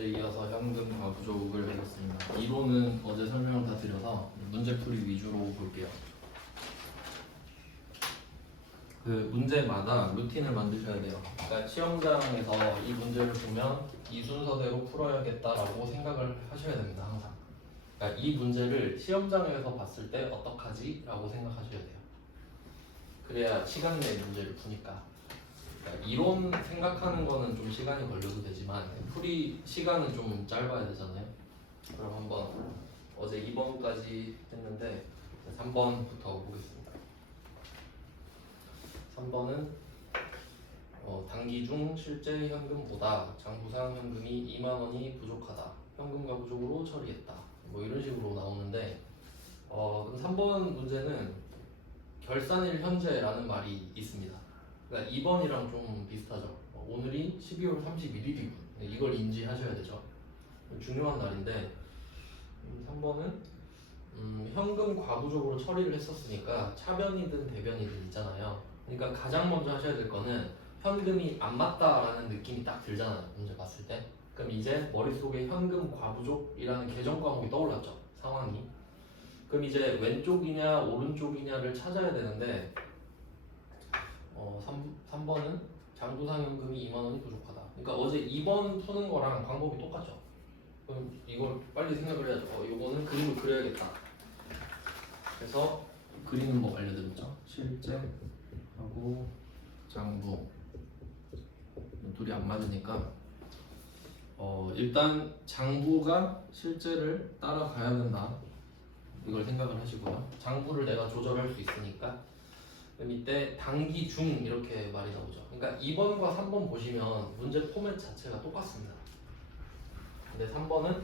어제 이어서 현금 과부족을 해봤습니다. 이론은 어제 설명을 다 드려서 문제풀이 위주로 볼게요. 그 문제마다 루틴을 만드셔야 돼요. 그러니까 시험장에서 이 문제를 보면 이 순서대로 풀어야겠다라고 생각을 하셔야 됩니다. 항상. 그러니까 이 문제를 시험장에서 봤을 때 어떡하지? 라고 생각하셔야 돼요. 그래야 시간 내에 문제를 푸니까. 그러니까 이론 생각하는 거는 좀 시간이 걸려도 되지만 풀이 시간은 좀 짧아야 되잖아요. 그럼 한번 어제 2번까지 했는데 3번부터 보겠습니다. 3번은 단기 중 실제 현금보다 장부상 현금이 2만 원이 부족하다. 현금과 부족으로 처리했다. 뭐 이런 식으로 나오는데 그럼 3번 문제는 결산일 현재라는 말이 있습니다. 그러니까 2번이랑 좀 비슷하죠. 오늘이 12월 31일이고 이걸 인지하셔야 되죠. 중요한 날인데 3번은 현금 과부족으로 처리를 했었으니까 차변이든 대변이든 있잖아요. 그러니까 가장 먼저 하셔야 될 거는 현금이 안 맞다라는 느낌이 딱 들잖아요. 문제 봤을 때. 그럼 이제 머릿속에 현금 과부족이라는 계정 과목이 떠올랐죠. 상황이. 그럼 이제 왼쪽이냐 오른쪽이냐를 찾아야 되는데 3번은 장부상 현금이 2만 원이 부족하다. 그러니까 어제 2번 푸는 거랑 방법이 똑같죠. 그럼 이걸 빨리 생각을 해야죠. 요거는 그림을 그려야겠다. 그래서 그리는 법 알려드렸죠. 실제하고 장부 둘이 안 맞으니까 일단 장부가 실제를 따라가야 된다. 이걸 생각을 하시고요. 장부를 내가 조절할 수 있으니까. 그럼 이때 단기 중 이렇게 말이 나오죠. 그러니까 2번과 3번 보시면 문제 포맷 자체가 똑같습니다. 근데 3번은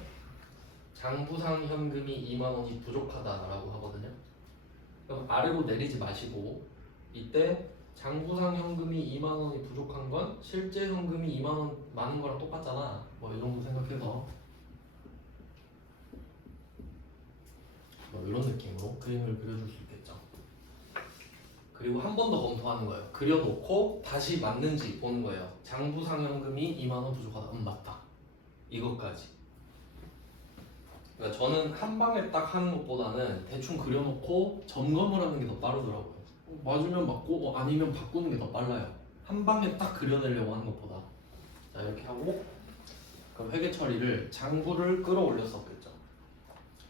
장부상 현금이 2만 원이 부족하다라고 하거든요. 그럼 아래로 내리지 마시고 이때 장부상 현금이 2만 원이 부족한 건 실제 현금이 2만 원 많은 거랑 똑같잖아. 뭐 이 정도 생각해서 뭐 이런 느낌으로 그림을 그려줄 수 있겠죠. 그리고 한 번 더 검토하는 거예요. 그려놓고 다시 맞는지 보는 거예요. 장부상 현금이 2만 원 부족하다. 맞다. 이것까지. 그러니까 저는 한 방에 딱 하는 것보다는 대충 그려놓고 점검을 하는 게 더 빠르더라고요. 맞으면 맞고 아니면 바꾸는 게 더 빨라요. 한 방에 딱 그려내려고 하는 것보다. 자 이렇게 하고 그럼 회계 처리를 장부를 끌어올렸었겠죠.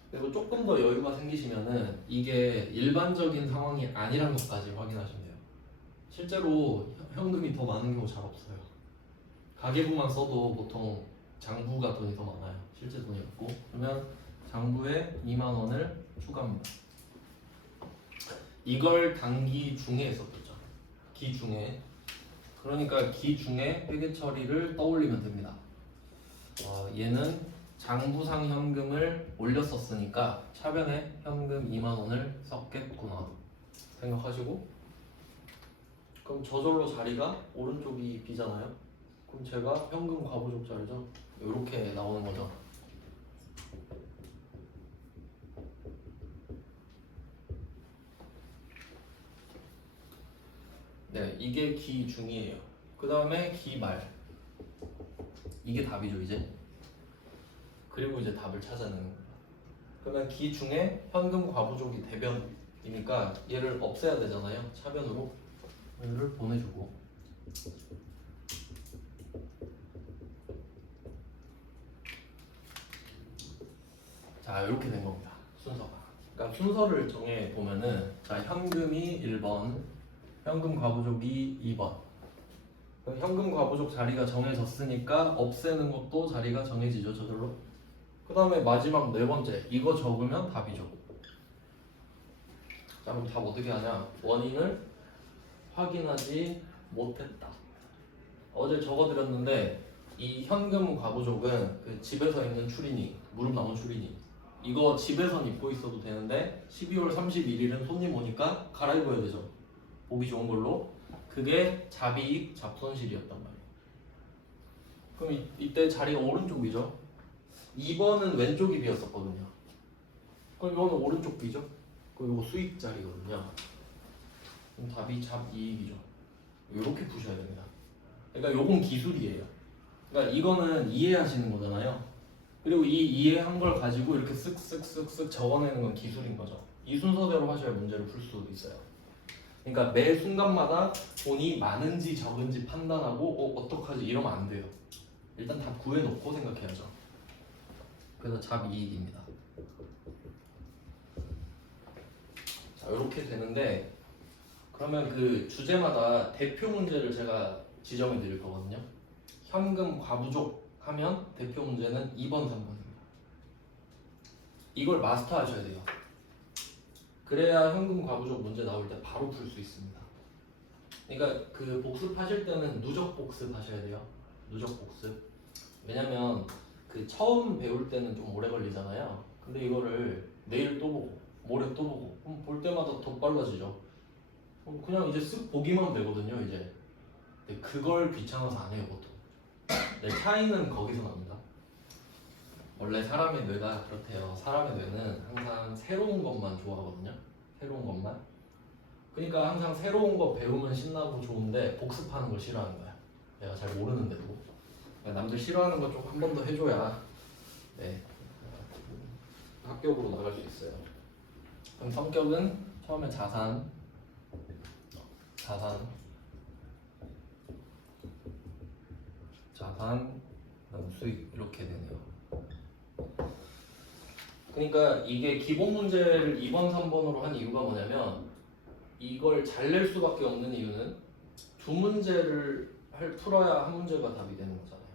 그리고 조금 더 여유가 생기시면은 이게 일반적인 상황이 아니란 것까지 확인하시면 돼요. 실제로 현금이 더 많은 경우 잘 없어요. 가계부만 써도 보통 장부가 돈이 더 많아요. 실제 돈이 없고. 그러면 장부에 2만 원을 추가합니다. 이걸 단기 중에 했었겠죠. 기중에. 그러니까 기중에 회계 처리를 떠올리면 됩니다. 얘는 장부상 현금을 올렸었으니까 차변에 현금 2만 원을 썼겠구나 생각하시고, 그럼 저절로 자리가 오른쪽이 비잖아요. 그럼 제가 현금 과부족 자리죠. 이렇게 나오는 거죠. 네, 이게 기중이에요. 그 다음에 기말. 이게 답이죠 이제. 그리고 이제 답을 찾아내는 겁니다. 그러면 기중에 현금 과부족이 대변이니까 얘를 없애야 되잖아요. 차변으로 얘를 보내주고. 자 이렇게 된 겁니다. 순서가. 그러니까 순서를 정해 보면은 자 현금이 1번, 현금 과부족이 2번. 현금 과부족 자리가 정해졌으니까 없애는 것도 자리가 정해지죠 저절로. 그 다음에 마지막 네 번째 이거 적으면 답이죠. 자 그럼 답 어떻게 하냐? 원인을 확인하지 못했다. 어제 적어드렸는데 이 현금 과부족은 그 집에서 입는 추리닝, 무릎 나온 추리닝 이거 집에선 입고 있어도 되는데 12월 31일은 손님 오니까 갈아입어야 되죠. 보기 좋은 걸로. 그게 잡이익 잡손실이었단 말이에요. 그럼 이때 자리가 오른쪽이죠. 2번은 왼쪽이 비었었거든요. 그럼 이거는 오른쪽 비죠. 그럼 이거 수익 자리거든요. 그럼 답이 잡이익이죠. 이렇게 푸셔야 됩니다. 그러니까 요건 기술이에요. 그러니까 이거는 이해하시는 거잖아요. 그리고 이 이해한 걸 가지고 이렇게 쓱쓱쓱쓱 적어내는 건 기술인 거죠. 이 순서대로 하셔야 문제를 풀 수 있어요. 그러니까 매 순간마다 돈이 많은지 적은지 판단하고 어떡하지 이러면 안 돼요. 일단 다 구해놓고 생각해야죠. 그래서 잡이익입니다. 자, 이렇게 되는데 그러면 그 주제마다 대표 문제를 제가 지정해 드릴 거거든요. 현금 과부족 하면 대표 문제는 2번, 3번입니다. 이걸 마스터 하셔야 돼요. 그래야 현금 과부족 문제 나올 때 바로 풀 수 있습니다. 그러니까 그 복습하실 때는 누적 복습하셔야 돼요. 누적 복습. 왜냐면 그 처음 배울 때는 좀 오래 걸리잖아요. 근데 이거를 내일 또 보고 모레 또 보고 그럼 볼 때마다 더 빨라지죠. 그냥 이제 쓱 보기만 되거든요. 이제 근데 그걸 귀찮아서 안 해요 보통. 네, 차이는 거기서 납니다. 원래 사람의 뇌가 그렇대요. 사람의 뇌는 항상 새로운 것만 좋아하거든요. 새로운 것만. 그러니까 항상 새로운 거 배우면 신나고 좋은데 복습하는 걸 싫어하는 거야. 내가 잘 모르는데도. 그러니까 남들 싫어하는 거 좀 한 번 더 해줘야 네, 합격으로 나갈 수 있어요. 그럼 성격은 처음에 자산, 그다음 수익 이렇게 되네요. 그러니까 이게 기본 문제를 2번, 3번으로 한 이유가 뭐냐면 이걸 잘 낼 수밖에 없는 이유는 두 문제를 풀어야 한 문제가 답이 되는 거잖아요.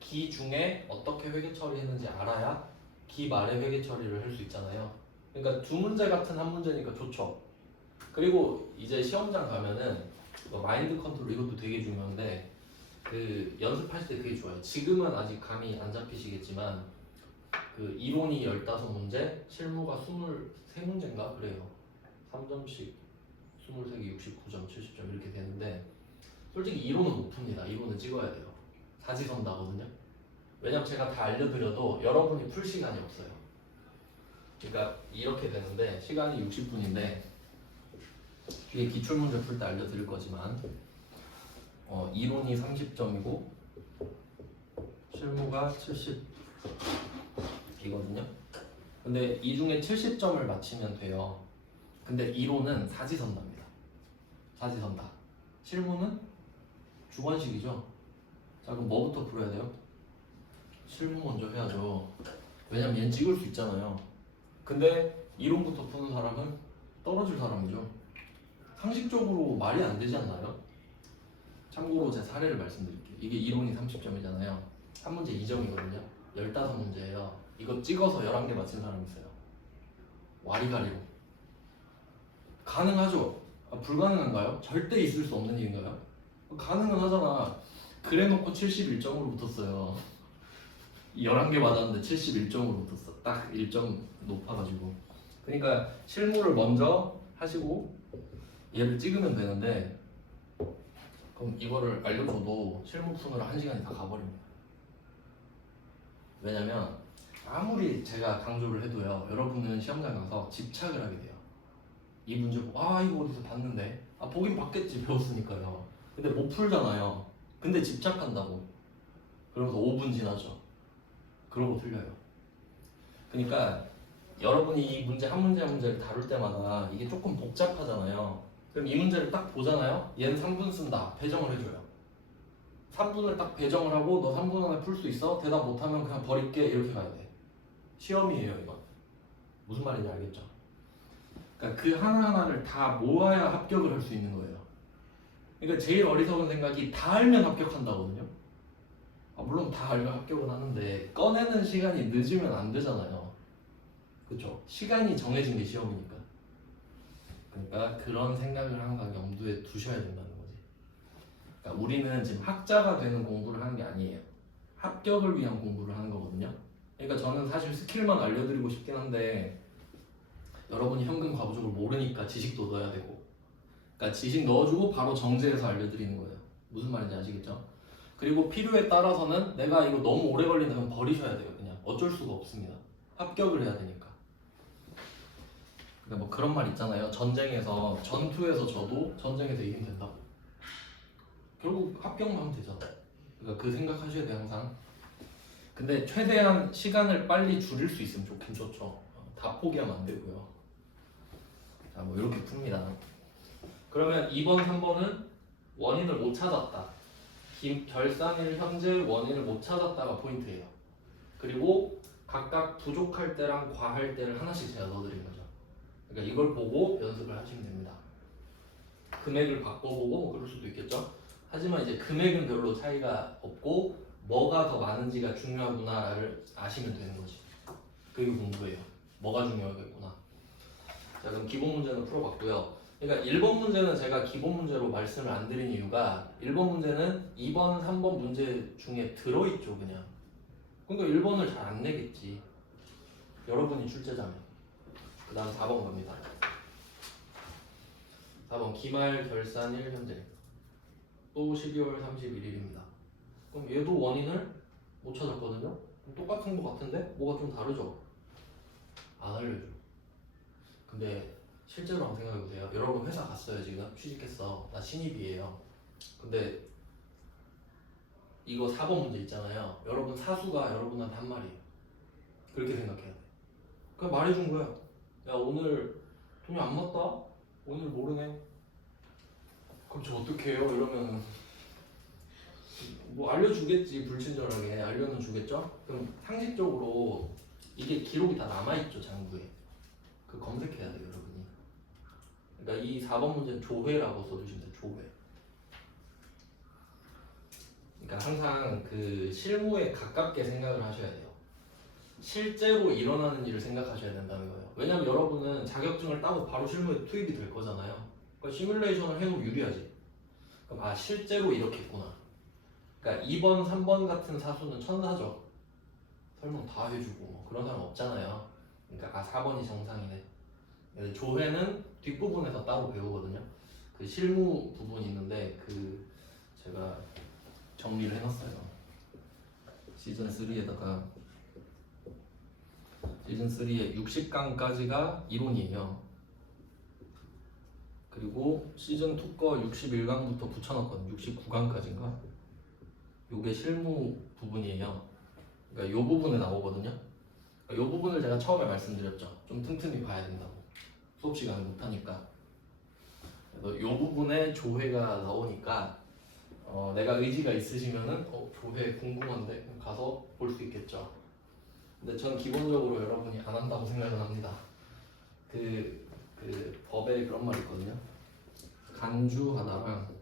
기 중에 어떻게 회계 처리했는지 알아야 기 말에 회계 처리를 할 수 있잖아요. 그러니까 두 문제 같은 한 문제니까 좋죠. 그리고 이제 시험장 가면은 마인드 컨트롤 이것도 되게 중요한데 그 연습하실 때 되게 좋아요. 지금은 아직 감이 안 잡히시겠지만 그 이론이 15문제, 실무가 23문제인가 그래요. 3점씩 23개 69점, 70점 이렇게 되는데 솔직히 이론은 못 풉니다. 이론은 찍어야 돼요. 사지선 나거든요. 왜냐면 제가 다 알려드려도 여러분이 풀 시간이 없어요. 그러니까 이렇게 되는데 시간이 60분인데 뒤에 기출문제 풀 때 알려드릴 거지만 이론이 30점이고 실무가 70이거든요. 근데 이 중에 70점을 맞히면 돼요. 근데 이론은 사지선답니다. 사지선다. 실무는 주관식이죠. 자 그럼 뭐부터 풀어야 돼요? 실무 먼저 해야죠. 왜냐면 얘는 찍을 수 있잖아요. 근데 이론부터 푸는 사람은 떨어질 사람이죠. 상식적으로 말이 안 되지 않나요? 참고로 제 사례를 말씀드릴게요. 이게 이론이 30점이잖아요. 한 문제 2점이거든요. 15문제예요. 이거 찍어서 11개 맞힌 사람 있어요. 와리가리로. 가능하죠? 불가능한가요? 절대 있을 수 없는 일인가요? 가능은 하잖아. 그래놓고 71점으로 붙었어요. 11개 맞았는데 71점으로 붙었어. 딱 1점 높아가지고. 그러니까 실무를 먼저 하시고 얘를 찍으면 되는데 그럼 이거를 알려줘도 실무 푸느라 1시간이 다 가버립니다. 왜냐면 아무리 제가 강조를 해도요 여러분은 시험장 가서 집착을 하게 돼요. 이 문제 보고 이거 어디서 봤는데 보긴 봤겠지 배웠으니까요. 근데 못 풀잖아요. 근데 집착한다고 그러면서 5분 지나죠. 그러고 틀려요. 그러니까 여러분이 이 문제 한 문제 한 문제를 다룰 때마다 이게 조금 복잡하잖아요. 그럼 이 문제를 딱 보잖아요. 얘는 3분 쓴다. 배정을 해줘요. 3분을 딱 배정을 하고 너 3분 안에 풀 수 있어? 대답 못하면 그냥 버릴게 이렇게 가야 돼. 시험이에요 이건. 무슨 말인지 알겠죠? 그러니까 그 하나하나를 다 모아야 합격을 할 수 있는 거예요. 그러니까 제일 어리석은 생각이 다 알면 합격한다거든요. 물론 다 알면 합격은 하는데 꺼내는 시간이 늦으면 안 되잖아요. 그렇죠? 시간이 정해진 게 시험이니까. 그러니까 그런 생각을 항상 염두에 두셔야 된다는 거지. 그러니까 우리는 지금 학자가 되는 공부를 하는 게 아니에요. 합격을 위한 공부를 하는 거거든요. 그러니까 저는 사실 스킬만 알려드리고 싶긴 한데 여러분이 현금 과부족을 모르니까 지식도 넣어야 되고 그러니까 지식 넣어주고 바로 정제해서 알려드리는 거예요. 무슨 말인지 아시겠죠? 그리고 필요에 따라서는 내가 이거 너무 오래 걸린다면 버리셔야 돼요. 그냥 어쩔 수가 없습니다. 합격을 해야 되니까. 그러니까 뭐 그런 말 있잖아요. 전쟁에서 전투에서 져도 전쟁에서 이기면 된다고. 결국 합격만 하면 되잖아. 그러니까 그 생각하셔야 돼요 항상. 근데 최대한 시간을 빨리 줄일 수 있으면 좋긴 좋죠. 다 포기하면 안 되고요. 자, 뭐 이렇게 풉니다. 그러면 2번, 3번은 원인을 못 찾았다. 결산일 현재 원인을 못 찾았다가 포인트예요. 그리고 각각 부족할 때랑 과할 때를 하나씩 제가 넣어드린 거죠. 그러니까 이걸 보고 연습을 하시면 됩니다. 금액을 바꿔보고 뭐 그럴 수도 있겠죠. 하지만 이제 금액은 별로 차이가 없고 뭐가 더 많은지가 중요하구나를 아시면 되는 거지. 그게 공부예요. 뭐가 중요하겠구나. 자, 그럼 기본 문제는 풀어봤고요. 그러니까 1번 문제는 제가 기본 문제로 말씀을 안 드린 이유가 1번 문제는 2번, 3번 문제 중에 들어있죠 그냥. 그러니까 1번을 잘 안 내겠지. 여러분이 출제자면. 그 다음 4번 갑니다. 4번 기말 결산일 현재. 또 12월 31일입니다. 그럼 얘도 원인을 못 찾았거든요. 똑같은 거 같은데 뭐가 좀 다르죠? 안 알려줘. 근데 실제로 한번 생각해보세요. 여러분 회사 갔어요. 지금 취직했어. 나 신입이에요. 근데 이거 4번 문제 있잖아요. 여러분 사수가 여러분한테 한 말이에요. 그렇게 생각해야 돼. 그냥 말해준 거야. 야 오늘 돈이 안 맞다? 오늘 모르네. 그럼 저 어떻게 해요? 이러면 뭐 알려주겠지. 불친절하게 알려는 주겠죠? 그럼 상식적으로 이게 기록이 다 남아있죠. 장부에. 그 검색해야 돼요 여러분이. 그러니까 이 4번 문제는 조회라고 써주시면 돼요. 조회. 그러니까 항상 그 실무에 가깝게 생각을 하셔야 돼요. 실제로 일어나는 일을 생각하셔야 된다는 거예요. 왜냐면 여러분은 자격증을 따고 바로 실무에 투입이 될 거잖아요. 그러니까 시뮬레이션을 해놓으면 유리하지. 그럼 아 실제로 이렇게 했구나. 그러니까 2번, 3번 같은 사수는 천사죠. 설명 다 해주고 뭐 그런 사람 없잖아요. 그러니까 아 4번이 정상이네. 조회는 뒷부분에서 따로 배우거든요. 그 실무 부분이 있는데 그 제가 정리를 해놨어요. 시즌 3에다가 시즌 3의 60강까지가 이론이에요. 그리고 시즌 2 거 61강부터 붙여놨거든요. 69강까지인가? 요게 실무 부분이에요. 그러니까 요 부분에 나오거든요. 그러니까 요 부분을 제가 처음에 말씀드렸죠. 좀 틈틈이 봐야 된다고. 수업 시간을 못하니까. 그래서 요 부분에 조회가 나오니까 내가 의지가 있으시면은 조회 궁금한데 가서 볼 수 있겠죠. 근데 전 기본적으로 여러분이 안 한다고 생각을 합니다. 그 법에 그런 말이 있거든요. 간주하다랑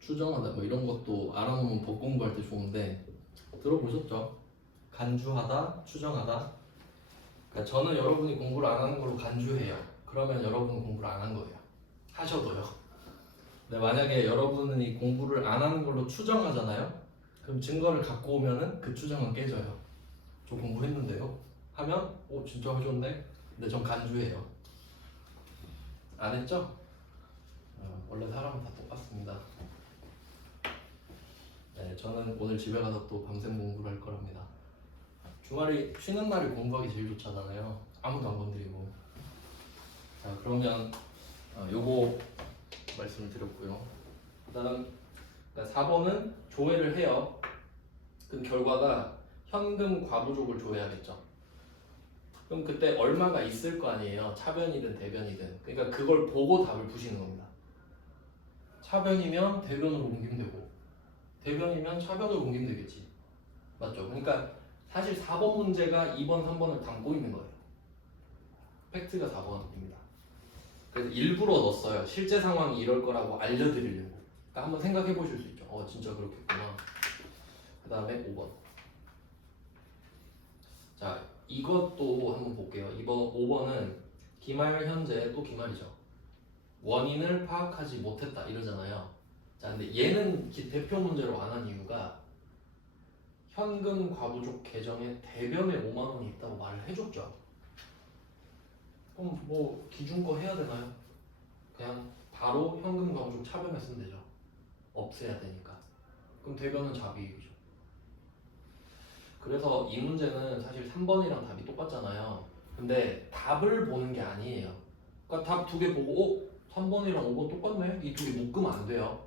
추정하다 뭐 이런 것도 알아놓으면 법 공부할 때 좋은데 들어보셨죠? 간주하다, 추정하다. 그러니까 저는 여러분이 공부를 안 하는 걸로 간주해요. 그러면 여러분은 공부를 안 한 거예요. 하셔도요. 근데 만약에 여러분이 공부를 안 하는 걸로 추정하잖아요. 그럼 증거를 갖고 오면은 그 추정은 깨져요. 저 공부했는데요. 하면 진짜 하셨네. 근데 전 간주해요. 안 했죠? 원래 사람은 다 똑같습니다. 네, 저는 오늘 집에 가서 또 밤샘 공부를 할 거랍니다. 주말이 쉬는 날이 공부하기 제일 좋잖아요. 아무도 안 건드리고. 자 그러면 요거 말씀을 드렸고요. 그다음 4번은 조회를 해요. 그 결과가 현금 과부족을 조회하겠죠. 그럼 그때 얼마가 있을 거 아니에요. 차변이든 대변이든. 그러니까 그걸 보고 답을 푸시는 겁니다. 차변이면 대변으로 옮기면 되고 대변이면 차변으로 옮기면 되겠지. 맞죠? 그러니까 사실 4번 문제가 2번, 3번을 담고 있는 거예요. 팩트가 4번입니다. 그래서 일부러 넣었어요. 실제 상황이 이럴 거라고 알려드리려고. 그러니까 한번 생각해 보실 수 있죠. 진짜 그렇겠구나. 그 다음에 5번. 자, 이것도 한번 볼게요. 5번은 기말 현재 또 기말이죠. 원인을 파악하지 못했다 이러잖아요. 자, 근데 얘는 대표 문제로 안 한 이유가 현금 과부족 계정에 대변에 5만 원이 있다고 말을 해줬죠. 그럼 뭐 기준거 해야 되나요? 그냥 바로 현금 과부족 차변에 쓰면 되죠. 없애야 되니까. 그럼 대변은 자비이죠. 그래서 이 문제는 사실 3번이랑 답이 똑같잖아요. 근데 답을 보는 게 아니에요. 그러니까 답 두 개 보고 3번이랑 5번 똑같네? 이 두 개 묶으면 안 돼요.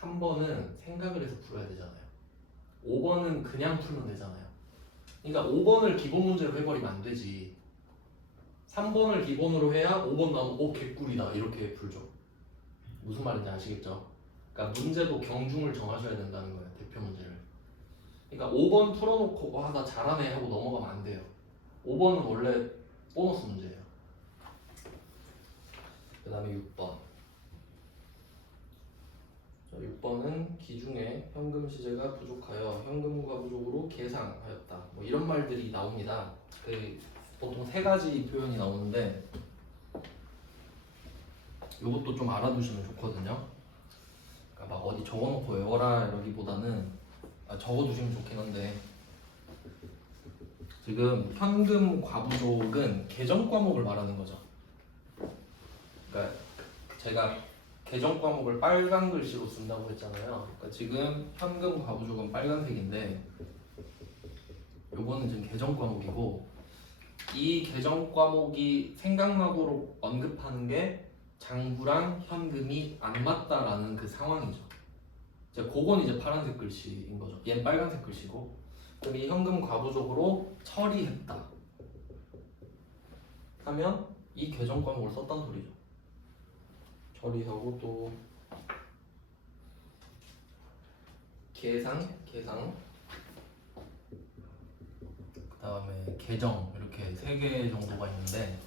3번은 생각을 해서 풀어야 되잖아요. 5번은 그냥 풀면 되잖아요. 그러니까 5번을 기본 문제로 해버리면 안 되지. 3번을 기본으로 해야 5번 나오면 오 개꿀이다 이렇게 풀죠. 무슨 말인지 아시겠죠? 그러니까 문제도 경중을 정하셔야 된다는 거예요. 대표 문제를. 그러니까 5번 풀어놓고 와 나 잘하네 하고 넘어가면 안 돼요. 5번은 원래 보너스 문제예요. 그 다음에 6번. 자, 6번은 기중에 현금 시제가 부족하여 현금과 부족으로 계상하였다. 뭐 이런 말들이 나옵니다. 보통 세 가지 표현이 나오는데 이것도 좀 알아두시면 좋거든요. 그러니까 막 어디 적어놓고 외워라 이러기보다는 적어두시면 좋긴 한데 지금 현금 과부족은 계정 과목을 말하는 거죠. 그러니까 제가 계정 과목을 빨간 글씨로 쓴다고 했잖아요. 그러니까 지금 현금 과부족은 빨간색인데 요거는 지금 계정 과목이고 이 계정 과목이 생각나도록 언급하는 게 장부랑 현금이 안 맞다라는 그 상황이죠. 그건 이제 파란색 글씨인 거죠. 얘는 빨간색 글씨고 그럼 이 현금 과부족으로 처리했다 하면 이 계정 과목을 썼단 소리죠. 처리하고 또 계상 그 다음에 계정 이렇게 3개 정도가 있는데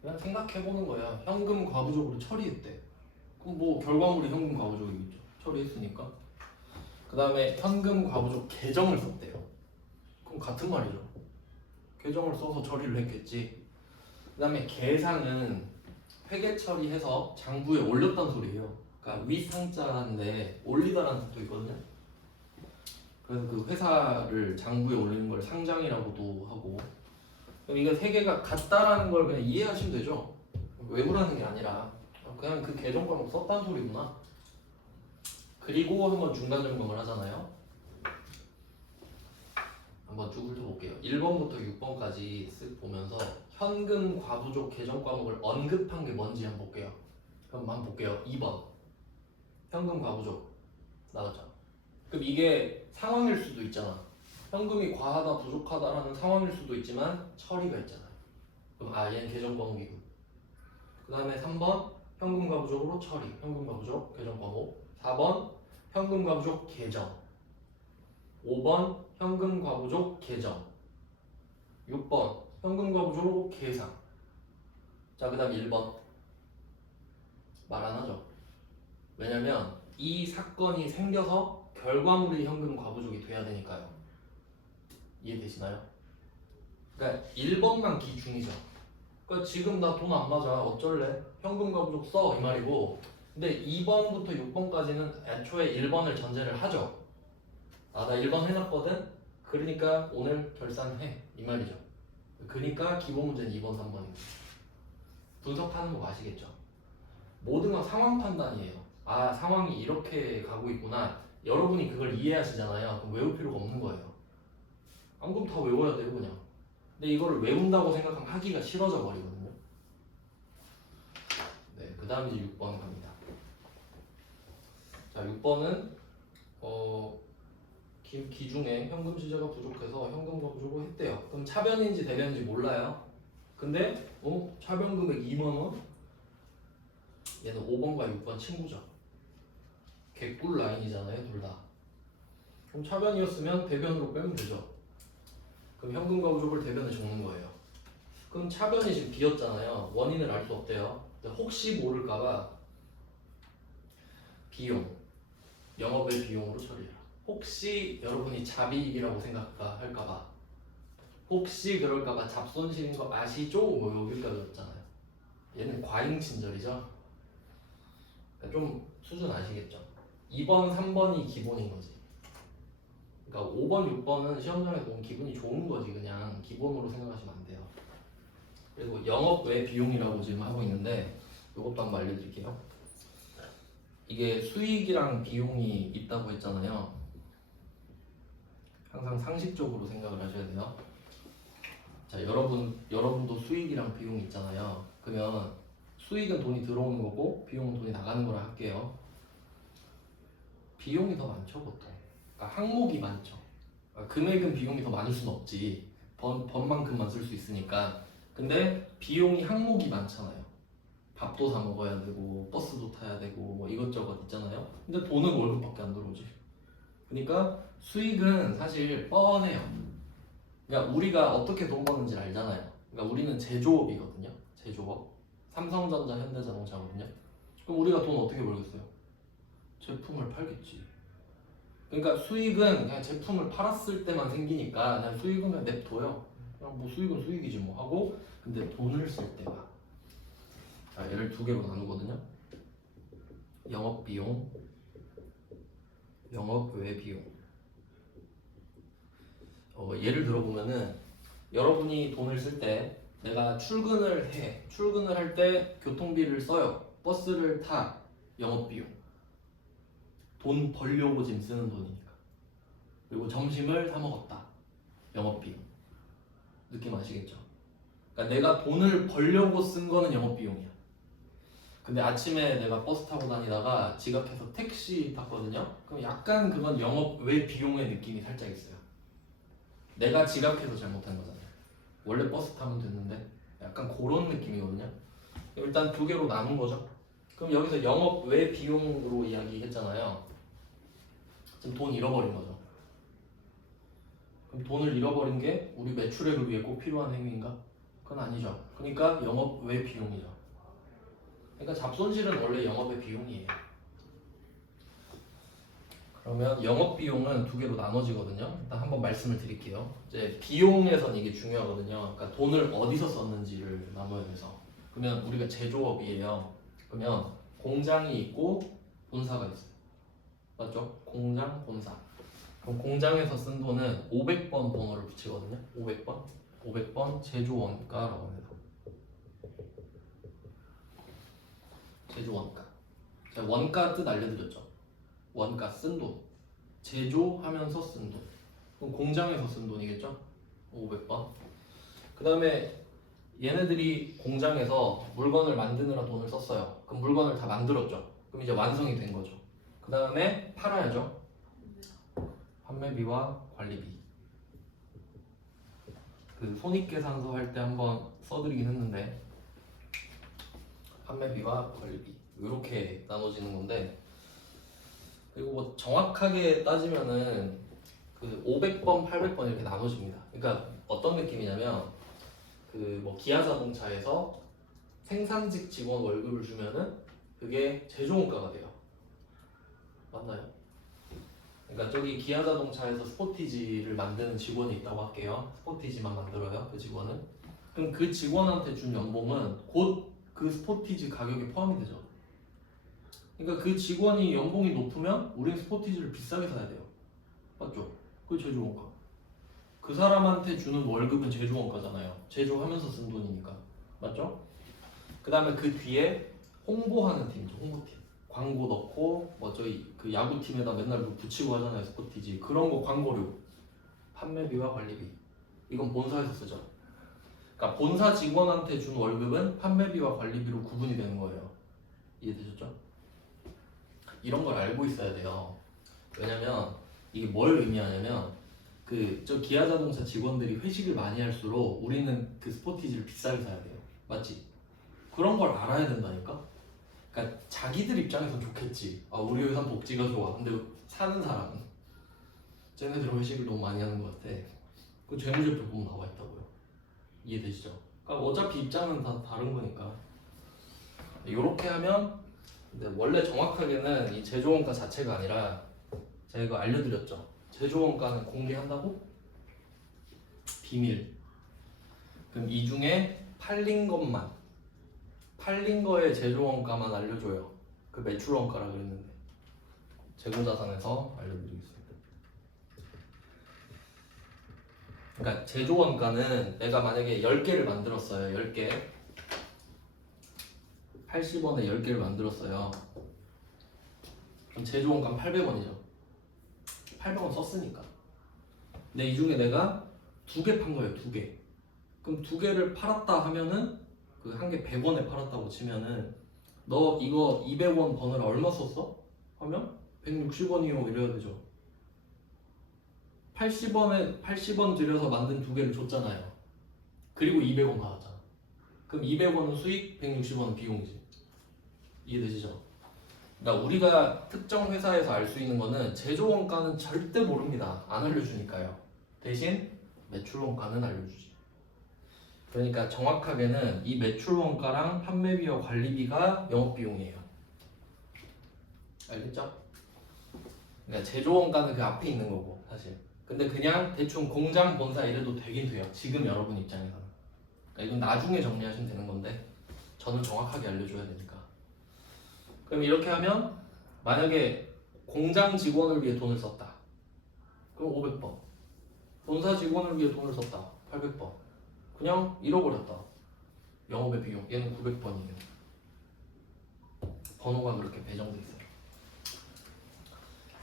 그냥 생각해보는 거야. 현금 과부족으로 처리했대. 그럼 뭐 결과물이 현금 과부족이겠죠. 처리했으니까. 그 다음에 현금 과부족 계정을 썼대요. 그럼 같은 말이죠. 계정을 써서 처리를 했겠지. 그 다음에 계상은 회계 처리해서 장부에 올렸단 소리예요. 그러니까 윗상자인데 올리다라는 뜻도 있거든요. 그래서 그 회사를 장부에 올리는 걸 상장이라고도 하고 그럼 이거 세 개가 같다라는 걸 그냥 이해하시면 되죠. 외부라는 게 아니라 그냥 그 계정 과목 썼다는 소리구나. 그리고 한번 중간 점검을 하잖아요. 한번 쭉 훑어볼게요. 1번부터 6번까지 쓱 보면서 현금 과부족 계정 과목을 언급한 게 뭔지 한번 볼게요. 그럼 한번 볼게요. 2번 현금 과부족 나왔죠. 그럼 이게 상황일 수도 있잖아. 현금이 과하다 부족하다라는 상황일 수도 있지만 처리가 있잖아요. 그럼 얘는 계정 과목이고 그 다음에 3번 현금 과부족으로 처리 현금 과부족 계정 과목 4번 현금 과부족 계정 5번 현금 과부족 계정 6번 현금 과부족으로 계상. 자, 그 다음 1번 말 안 하죠. 왜냐면 이 사건이 생겨서 결과물이 현금 과부족이 돼야 되니까요. 이해되시나요? 그러니까 1번만 기준이죠. 그러니까 지금 나 돈 안 맞아 어쩔래? 현금 과부족 써 이 말이고 근데 2번부터 6번까지는 애초에 1번을 전제를 하죠. 나 1번 해놨거든? 그러니까 오늘 결산해 이 말이죠. 그러니까 기본 문제는 2번, 3번입니다. 분석하는 거 아시겠죠? 모든 건 상황 판단이에요. 상황이 이렇게 가고 있구나. 여러분이 그걸 이해하시잖아요. 그럼 외울 필요가 없는 거예요. 안 그럼 다 외워야 돼요 그냥. 근데 이거를 외운다고 생각하면 하기가 싫어져 버리거든요. 네, 그 다음 이제 6번 갑니다. 자, 6번은 기중에 현금 시제가 부족해서 현금과 부족을 했대요. 그럼 차변인지 대변인지 몰라요. 근데 차변 금액 2만원? 얘는 5번과 6번 친구죠. 개꿀 라인이잖아요 둘 다. 그럼 차변이었으면 대변으로 빼면 되죠. 그럼 현금과 부족을 대변에 적는 거예요. 그럼 차변이 지금 비었잖아요. 원인을 알 수 없대요. 혹시 모를까봐 비용, 영업의 비용으로 처리해라. 혹시 여러분이 잡이익이라고 생각할까봐 혹시 그럴까봐 잡손실인 거 아시죠? 뭐 여기까지 왔잖아요. 얘는 과잉 친절이죠. 그러니까 좀 수준 아시겠죠? 2번, 3번이 기본인 거지. 그러니까 5번, 6번은 시험장에서 보면 기분이 좋은 거지. 그냥 기본으로 생각하시면 안 돼요. 그리고 영업 외 비용이라고 지금 하고 있는데 이것도 한번 알려드릴게요. 이게 수익이랑 비용이 있다고 했잖아요. 항상 상식적으로 생각을 하셔야 돼요. 자, 여러분도 수익이랑 비용이 있잖아요. 그러면 수익은 돈이 들어오는 거고 비용은 돈이 나가는 거라 할게요. 비용이 더 많죠 보통. 그러니까 항목이 많죠. 그러니까 금액은 비용이 더 많을 수는 없지. 번만큼만 쓸 수 있으니까. 근데 비용이 항목이 많잖아요. 밥도 사 먹어야 되고 버스도 타야 되고 뭐 이것저것 있잖아요. 근데 돈은 월급밖에 안 들어오지. 그러니까 수익은 사실 뻔해요. 그러니까 우리가 어떻게 돈 버는지 알잖아요. 그러니까 우리는 제조업이거든요. 제조업. 삼성전자, 현대자동차거든요. 그럼 우리가 돈 어떻게 벌겠어요? 제품을 팔겠지. 그러니까 수익은 그냥 제품을 팔았을 때만 생기니까 그냥 수익은 그냥 냅둬요. 그냥 뭐 수익은 수익이지 뭐 하고. 근데 돈을 쓸 때가, 자, 얘를 두 개로 나누거든요. 영업비용, 영업외비용. 예를 들어보면은 여러분이 돈을 쓸 때 내가 출근을 할 때 교통비를 써요. 버스를 타. 영업비용. 돈 벌려고 지금 쓰는 돈이니까. 그리고 점심을 사 먹었다. 영업비용. 느낌 아시겠죠? 그러니까 내가 돈을 벌려고 쓴 거는 영업비용이야. 근데 아침에 내가 버스 타고 다니다가 지각해서 택시 탔거든요. 그럼 약간 그건 영업외 비용의 느낌이 살짝 있어요. 내가 지각해서 잘못한 거잖아요. 원래 버스 타면 됐는데 약간 그런 느낌이거든요. 일단 두 개로 나눈 거죠. 그럼 여기서 영업외 비용으로 이야기했잖아요. 지금 돈 잃어버린 거죠. 그럼 돈을 잃어버린 게 우리 매출액을 위해 꼭 필요한 행위인가? 그건 아니죠. 그러니까 영업외 비용이죠. 그러니까 잡손실은 원래 영업의 비용이에요. 그러면 영업비용은 두 개로 나눠지거든요. 일단 한번 말씀을 드릴게요. 이제 비용에선 이게 중요하거든요. 그러니까 돈을 어디서 썼는지를 나눠야 돼서. 그러면 우리가 제조업이에요. 그러면 공장이 있고 본사가 있어요. 맞죠? 공장, 본사. 그럼 공장에서 쓴 돈은 500번 번호를 붙이거든요. 500번. 500번 제조원가라고 합니다. 제조원가. 제가 원가 뜻 알려드렸죠. 원가 쓴 돈. 제조하면서 쓴 돈. 그럼 공장에서 쓴 돈이겠죠? 500번. 그 다음에 얘네들이 공장에서 물건을 만드느라 돈을 썼어요. 그럼 물건을 다 만들었죠. 그럼 이제 완성이 된 거죠. 그 다음에 팔아야죠. 판매비와 관리비. 그 손익계산서 할 때 한번 써드리긴 했는데 판매비와 관리비 이렇게 나눠지는 건데, 그리고 뭐 정확하게 따지면은 그 500번, 800번 이렇게 나눠집니다. 그러니까 어떤 느낌이냐면 그 뭐 기아자동차에서 생산직 직원 월급을 주면은 그게 제조원가가 돼요. 맞나요? 그러니까 저기 기아자동차에서 스포티지를 만드는 직원이 있다고 할게요. 스포티지만 만들어요, 그 직원은. 그럼 그 직원한테 준 연봉은 곧 그 스포티지 가격에 포함이 되죠. 그러니까 그 직원이 연봉이 높으면 우린 스포티지를 비싸게 사야 돼요. 맞죠? 그게 제조원가. 그 사람한테 주는 월급은 제조원가잖아요. 제조하면서 쓴 돈이니까. 맞죠? 그 다음에 그 뒤에 홍보하는 팀이죠. 홍보팀. 광고 넣고 뭐 저희 그 야구팀에다 맨날 뭐 붙이고 하잖아요. 스포티지. 그런 거 광고료. 판매비와 관리비. 이건 본사에서 쓰죠. 그러니까 본사 직원한테 준 월급은 판매비와 관리비로 구분이 되는 거예요. 이해되셨죠? 이런 걸 알고 있어야 돼요. 왜냐면 이게 뭘 의미하냐면 그 저 기아자동차 직원들이 회식을 많이 할수록 우리는 그 스포티지를 비싸게 사야 돼요. 맞지? 그런 걸 알아야 된다니까? 그러니까 자기들 입장에선 좋겠지. 아, 우리 회사 복지가 좋아. 근데 사는 사람은 쟤네들 회식을 너무 많이 하는 것 같아. 그 재무제표 보면 나와 있다고요. 이해되시죠? 그러니까 어차피 입장은 다 다른 거니까. 이렇게 하면, 근데 원래 정확하게는 이 제조원가 자체가 아니라 제가 이거 알려드렸죠. 제조원가는 공개한다고? 비밀. 그럼 이 중에 팔린 거의 제조원가만 알려줘요. 그 매출원가라 그랬는데 재고자산에서 알려드리겠습니다. 그러니까 제조원가는 내가 만약에 10개를 만들었어요. 10개 80원에 10개를 만들었어요. 그럼 제조원가는 800원이죠. 800원 썼으니까. 근데 이 중에 내가 2개 판 거예요. 2개. 그럼 2개를 팔았다 하면은 그 한 개 100원에 팔았다고 치면은 너 이거 200원 버느라 얼마 썼어? 하면 160원이요 이래야 되죠. 80원 들여서 만든 두 개를 줬잖아요. 그리고 200원 받았잖아. 그럼 200원은 수익, 160원은 비용이지. 이해되시죠? 그러니까 우리가 특정 회사에서 알 수 있는 거는 제조 원가는 절대 모릅니다. 안 알려주니까요. 대신 매출 원가는 알려주지. 그러니까 정확하게는 이 매출 원가랑 판매비와 관리비가 영업비용이에요. 알겠죠? 그러니까 제조 원가는 그 앞에 있는 거고 사실. 근데 그냥 대충 공장 본사 이래도 되긴 돼요. 지금 여러분 입장에서는. 그러니까 이건 나중에 정리하시면 되는 건데 저는 정확하게 알려줘야 되니까. 그럼 이렇게 하면 만약에 공장 직원을 위해 돈을 썼다. 그럼 500번. 본사 직원을 위해 돈을 썼다. 800번. 그냥 잃어버렸다. 영업의 비용. 얘는 900번이에요. 번호가 그렇게 배정돼 있어요.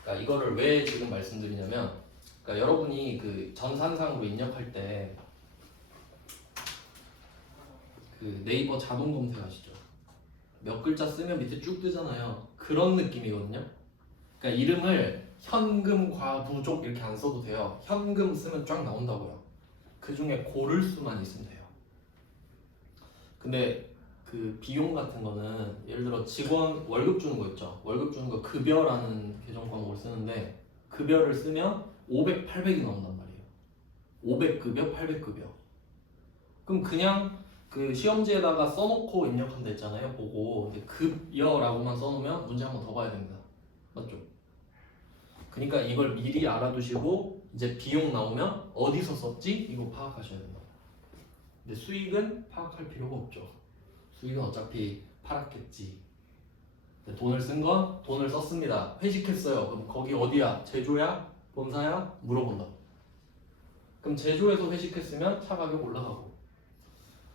그러니까 이거를 왜 지금 말씀드리냐면, 그러니까 여러분이 그 전산상으로 입력할 때 그 네이버 자동 검색하시죠? 몇 글자 쓰면 밑에 쭉 뜨잖아요. 그런 느낌이거든요. 그러니까 이름을 현금 과부족 이렇게 안 써도 돼요. 현금 쓰면 쫙 나온다고요. 그 중에 고를 수만 있으면 돼요. 근데 그 비용 같은 거는 예를 들어 직원 월급 주는 거 있죠. 월급 주는 거 급여라는 계정 과목을 쓰는데 급여를 쓰면 500, 800이 나온단 말이에요. 500급여, 800급여. 그럼 그냥 그 시험지에다가 써놓고 입력한다 했잖아요. 보고 근데 급여라고만 써놓으면 문제 한번 더 봐야 됩니다. 맞죠? 그러니까 이걸 미리 알아두시고 이제 비용 나오면 어디서 썼지? 이거 파악하셔야 된다. 근데 수익은 파악할 필요가 없죠. 수익은 어차피 팔았겠지. 돈을 쓴 건 돈을 썼습니다. 회식했어요. 그럼 거기 어디야? 제조야? 본사야? 물어본다. 그럼 제조에서 회식했으면 차 가격 올라가고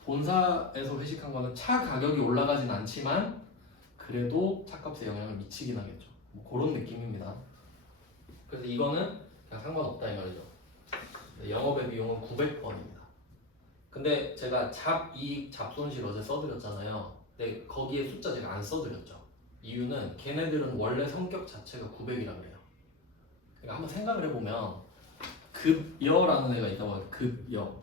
본사에서 회식한 거는 차 가격이 올라가진 않지만 그래도 차값에 영향을 미치긴 하겠죠. 뭐 그런 느낌입니다. 그래서 이거는 그냥 상관없다 이 말이죠. 영업의 비용은 900번입니다. 근데 제가 잡이익, 잡손실 어제 써드렸잖아요. 근데 거기에 숫자 제가 안 써드렸죠. 이유는 걔네들은 원래 성격 자체가 900이라 그래요. 그러니까 한번 생각을 해보면 급여라는 애가 있다고 해요. 급여.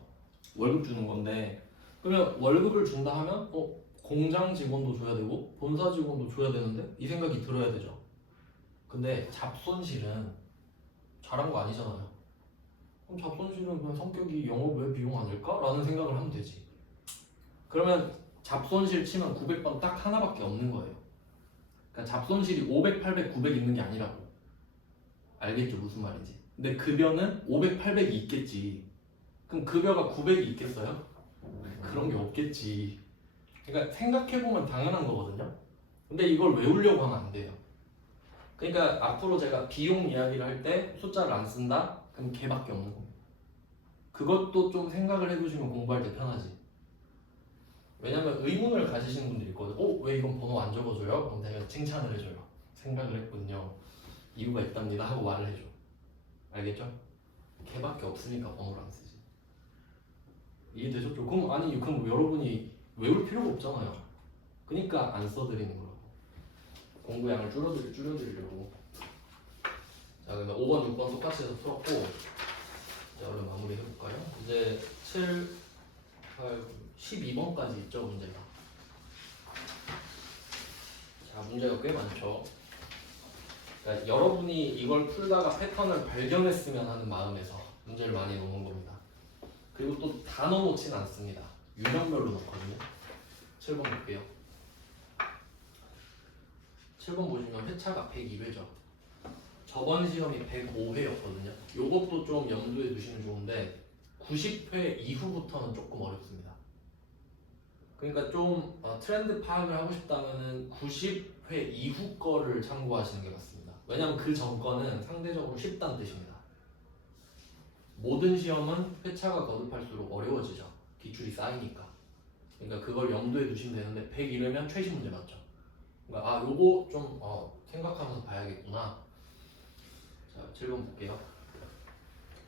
월급 주는 건데 그러면 월급을 준다 하면 공장 직원도 줘야 되고 본사 직원도 줘야 되는데 이 생각이 들어야 되죠. 근데 잡손실은 잘한 거 아니잖아요. 그럼 잡손실은 그냥 성격이 영업외 비용 아닐까? 라는 생각을 하면 되지. 그러면 잡손실 치면 900번 딱 하나밖에 없는 거예요. 그러니까 잡손실이 500, 800, 900 있는 게 아니라고. 알겠죠? 무슨 말인지. 근데 급여는 500, 800이 있겠지. 그럼 급여가 900이 있겠어요? 그런 게 없겠지. 그러니까 생각해보면 당연한 거거든요. 근데 이걸 외우려고 하면 안 돼요. 그러니까 앞으로 제가 비용 이야기를 할 때 숫자를 안 쓴다? 그럼 걔밖에 없는 겁니다. 그것도 좀 생각을 해두시면 공부할 때 편하지. 왜냐면 의문을 가지시는 분들이 있거든. 왜 이건 번호 안 적어줘요? 그럼 내가 칭찬을 해줘요. 생각을 했군요. 이유가 있답니다 하고 말을 해줘. 알겠죠? 걔밖에 없으니까 번호를 안 쓰지. 이해되셨죠? 그럼 여러분이 외울 필요가 없잖아요. 그러니까 안 써드리는 거라고. 공부량을 줄여드리려고. 자, 그러면 5번, 6번 똑같이 해서 풀었고 자, 얼른 마무리 해볼까요? 이제 7, 8, 12번까지 있죠, 문제가. 자, 문제가 꽤 많죠. 그러니까 여러분이 이걸 풀다가 패턴을 발견했으면 하는 마음에서 문제를 많이 놓는 겁니다. 그리고 또 다 넣어놓진 않습니다. 유형별로 넣거든요. 7번 볼게요. 7번 보시면 회차가 102회죠. 저번 시험이 105회였거든요. 요것도 좀 염두에 두시면 좋은데 90회 이후부터는 조금 어렵습니다. 그러니까 좀 트렌드 파악을 하고 싶다면은 90회 이후 거를 참고하시는 게 맞습니다. 왜냐하면 그 전 거는 상대적으로 쉽다는 뜻입니다. 모든 시험은 회차가 거듭할수록 어려워지죠. 기출이 쌓이니까. 그러니까 그걸 염두에 두시면 되는데 101회면 최신 문제 맞죠? 그러니까 요거 좀 생각하면서 봐야겠구나. 자, 7번 볼게요.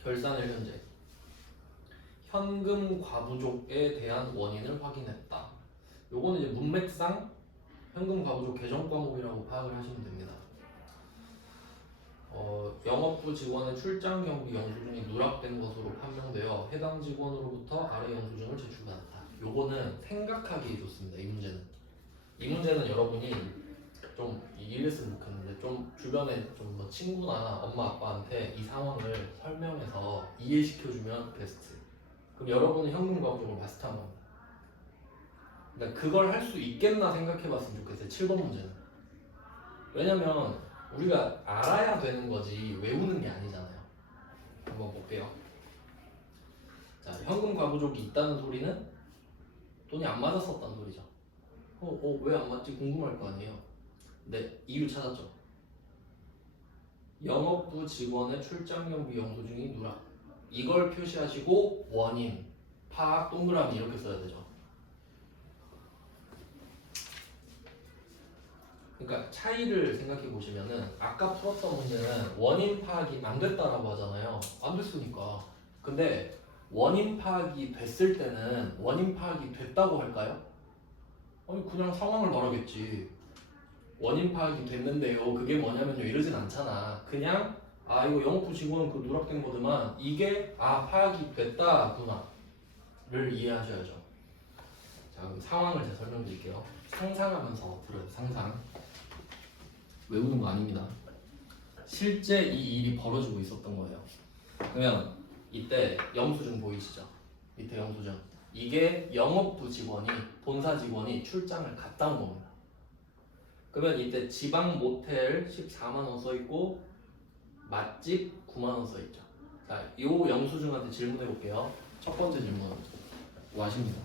결산일 현재. 현금 과부족에 대한 원인을 확인했다. 요거는 이제 문맥상 현금 가부족 개정 과목이라고 파악을 하시면 됩니다. 영업부 직원의 출장 경비 영수증이 누락된 것으로 판명되어 해당 직원으로부터 아래 영수증을 제출받았다. 요거는 생각하기 좋습니다. 이 문제는 여러분이 좀 이랬으면 좋겠는데 좀 주변에 좀 뭐 친구나 엄마 아빠한테 이 상황을 설명해서 이해시켜주면 베스트. 그럼 여러분은 현금 가부족을 마스터한 겁니다. 그러니까 그걸 할 수 있겠나 생각해봤으면 좋겠어요. 7번 문제는. 왜냐면 우리가 알아야 되는 거지 외우는 게 아니잖아요. 한번 볼게요. 자, 현금 가부족이 있다는 소리는 돈이 안 맞았었다는 소리죠. 왜 안 맞지? 궁금할 거 아니에요. 네, 이유 찾았죠. 영업부 직원의 출장 경비 영수증이 누락. 이걸 표시하시고 원인, 파악, 동그라미 이렇게 써야 되죠. 그러니까 차이를 생각해 보시면은 아까 풀었던 문제는 원인 파악이 안 됐다라고 하잖아요. 안 됐으니까. 근데 원인 파악이 됐을 때는 원인 파악이 됐다고 할까요? 아니 그냥 상황을 말하겠지. 원인 파악이 됐는데요. 그게 뭐냐면요. 이러진 않잖아. 그냥 이거 영업부 직원은 그 누락된 거지만 이게 파악이 됐다구나를 이해하셔야죠. 자 그럼 상황을 제가 설명드릴게요. 상상하면서 들어요. 상상. 외우는 거 아닙니다. 실제 이 일이 벌어지고 있었던 거예요. 그러면 이때 영수증 보이시죠? 밑에 영수증. 이게 영업부 직원이 본사 직원이 출장을 갔다 온 겁니다. 그러면 이때 지방 모텔 14만 원 써 있고 맛집 9만 원 써 있죠. 자, 요 영수증한테 질문해 볼게요. 첫 번째 질문. 와십니다.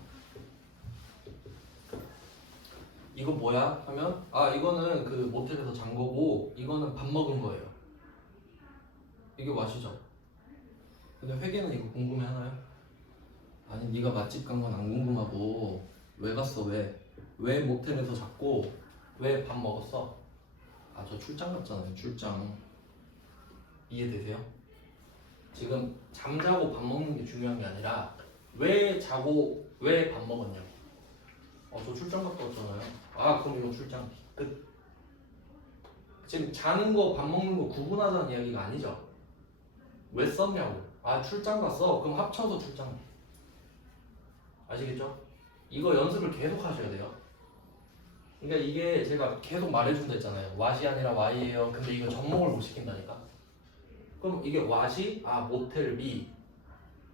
이거 뭐야? 하면 이거는 그 모텔에서 잔 거고 이거는 밥 먹은 거예요. 이게 와시죠? 근데 회계는 이거 궁금해 하나요? 아니 네가 맛집 간 건 안 궁금하고 왜 갔어? 왜 모텔에서 잤고 왜 밥 먹었어? 저 출장 갔잖아요. 출장. 이해되세요? 지금 잠자고 밥 먹는 게 중요한 게 아니라 왜 자고 왜 밥 먹었냐고. 저 출장 갔다 왔잖아요. 그럼 이건 출장 끝. 지금 자는 거 밥 먹는 거 구분하자는 이야기가 아니죠. 왜 썼냐고. 출장 갔어. 그럼 합쳐서 출장. 아시겠죠? 이거 연습을 계속 하셔야 돼요. 그러니까 이게 제가 계속 말해준다 했잖아요. 왓이 아니라 Y예요. 근데 이거 접목을 못 시킨다니까. 그럼 이게 왓이 모텔 B,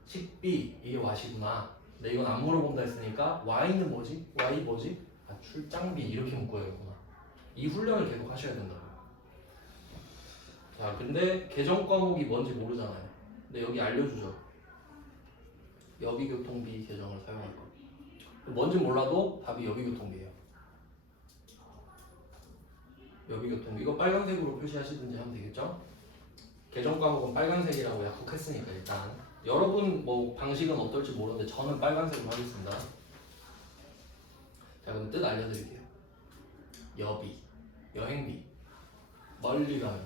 식비 이게 왓이구나. 근데 이건 안 물어본다 했으니까 Y는 뭐지? Y 뭐지? 출장비 이렇게 묶어야겠구나. 이 훈련을 계속 하셔야 된다고요. 자, 근데 개정 과목이 뭔지 모르잖아요. 근데 여기 알려주죠. 여비교통비 개정을 사용할 거. 뭔지 몰라도 답이 여비교통비예요. 여비교통비. 이거 빨간색으로 표시하시든지 하면 되겠죠? 개정 과목은 빨간색이라고 약속했으니까 일단 여러분 뭐 방식은 어떨지 모르는데 저는 빨간색으로 하겠습니다. 자 그럼 뜻 알려드릴게요. 여비, 여행비, 멀리 가면,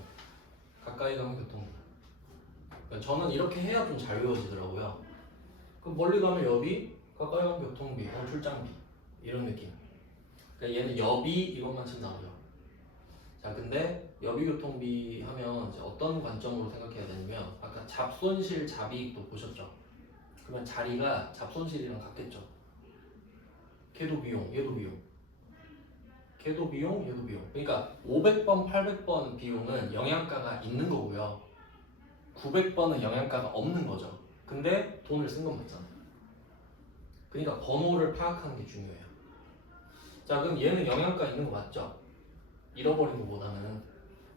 가까이 가면 교통비. 그러니까 저는 이렇게 해야 좀 잘 외워지더라고요. 그럼 멀리 가면 여비, 가까이 가면 교통비, 출장비 이런 느낌. 그러니까 얘는 여비 이것만 치면 나오죠. 자 근데 여비교통비 하면 이제 어떤 관점으로 생각해야 되냐면 아까 잡손실 잡이익도 보셨죠? 그러면 자리가 잡손실이랑 같겠죠? 걔도 비용, 얘도 비용. 걔도 비용, 얘도 비용. 그러니까 500번, 800번 비용은 영양가가 있는 거고요. 900번은 영양가가 없는 거죠. 근데 돈을 쓴 건 맞잖아요. 그러니까 번호를 파악하는 게 중요해요. 자 그럼 얘는 영양가 있는 거 맞죠? 잃어버린 것보다는.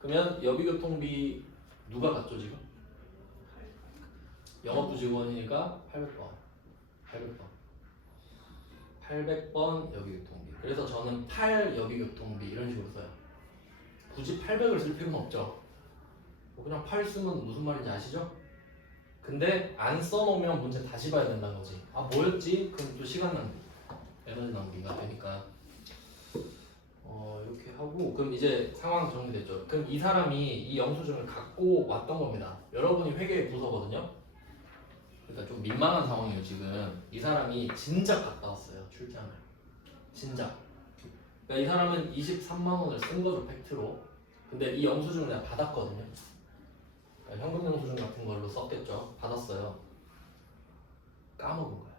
그러면 여비교통비 누가 갔죠 지금? 영업부 직원이니까 800번 여비교통비. 그래서 저는 8 여비교통비 이런 식으로 써요. 굳이 800을 쓸 필요는 없죠. 그냥 8 쓰면 무슨 말인지 아시죠? 근데 안 써놓으면 문제 다시 봐야 된다는 거지. 뭐였지? 그럼 또 시간 낭비, 에너지 낭비가 되니까. 이렇게 하고 그럼 이제 상황 정리됐죠. 그럼 이 사람이 이 영수증을 갖고 왔던 겁니다. 여러분이 회계 부서거든요. 그러니까 좀 민망한 상황이에요 지금. 이 사람이 진작 갔다 왔어요 출장을. 진작. 그러니까 이 사람은 23만 원을 쓴 거죠, 팩트로. 근데 이 영수증을 내가 받았거든요. 그러니까 현금 영수증 같은 걸로 썼겠죠. 받았어요. 까먹은 거야.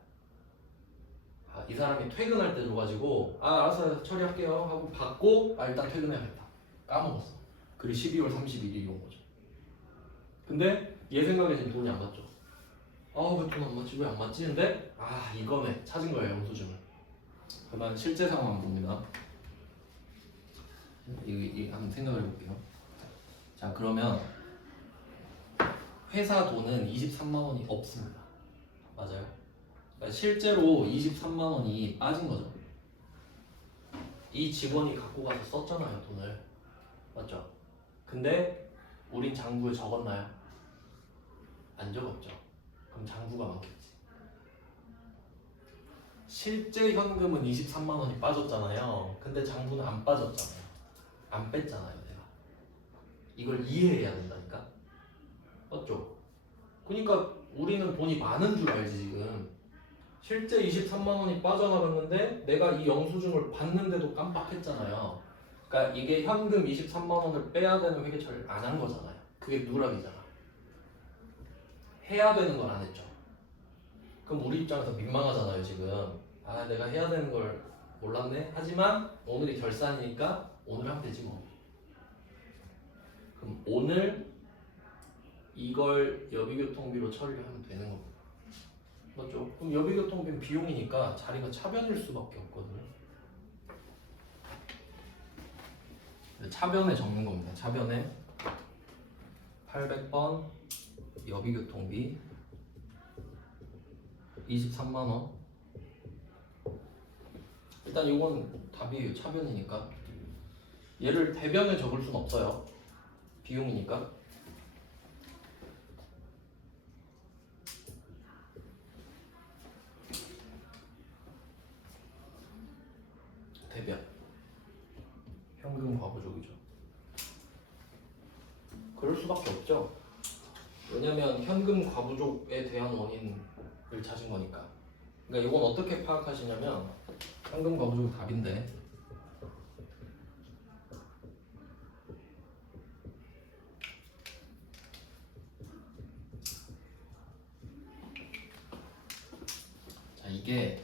아, 이 사람이 퇴근할 때 줘가지고 알았어요 처리할게요 하고 받고 일단 퇴근해야겠다. 까먹었어. 그리고 12월 31일이 온 거죠. 근데 얘 생각에 지금 돈이 안 맞죠. 왜 돈 안 맞지? 왜 안 맞지? 근데 이거네. 찾은 거예요, 영수증을. 그러면 실제 상황 봅니다. 이거 한번 생각을 해볼게요. 자, 그러면 회사 돈은 23만 원이 없습니다. 맞아요? 그러니까 실제로 23만 원이 빠진 거죠. 이 직원이 갖고 가서 썼잖아요, 돈을. 맞죠? 근데 우린 장부에 적었나요? 안 적었죠. 그럼 장부가 많겠지. 실제 현금은 23만 원이 빠졌잖아요. 근데 장부는 안 빠졌잖아요. 안 뺐잖아요, 내가. 이걸 이해해야 된다니까. 맞죠? 그러니까 우리는 돈이 많은 줄 알지 지금. 실제 23만 원이 빠져나갔는데 내가 이 영수증을 받는데도 깜빡했잖아요. 그러니까 이게 현금 23만 원을 빼야 되는 회계 처리를 안 한 거잖아요. 그게 누락이잖아. 해야 되는 걸 안 했죠. 그럼 우리 입장에서 민망하잖아요 지금. 내가 해야 되는 걸 몰랐네. 하지만 오늘이 결산이니까 오늘 하면 되지 뭐. 그럼 오늘 이걸 여비교통비로 처리를 하면 되는 겁니다. 맞죠? 그럼 여비교통비는 비용이니까 자리가 차변일 수밖에 없거든요. 차변에 적는 겁니다. 차변에 800번 여비교통비 23만 원. 일단 이건 답이에요. 차변이니까. 얘를 대변에 적을 순 없어요. 비용이니까. 대변. 현금 과부족이죠. 그럴 수밖에 없죠. 왜냐면 현금 과부족에 대한 원인을 찾은 거니까. 그러니까 이건 어떻게 파악하시냐면 현금 과부족 답인데 자 이게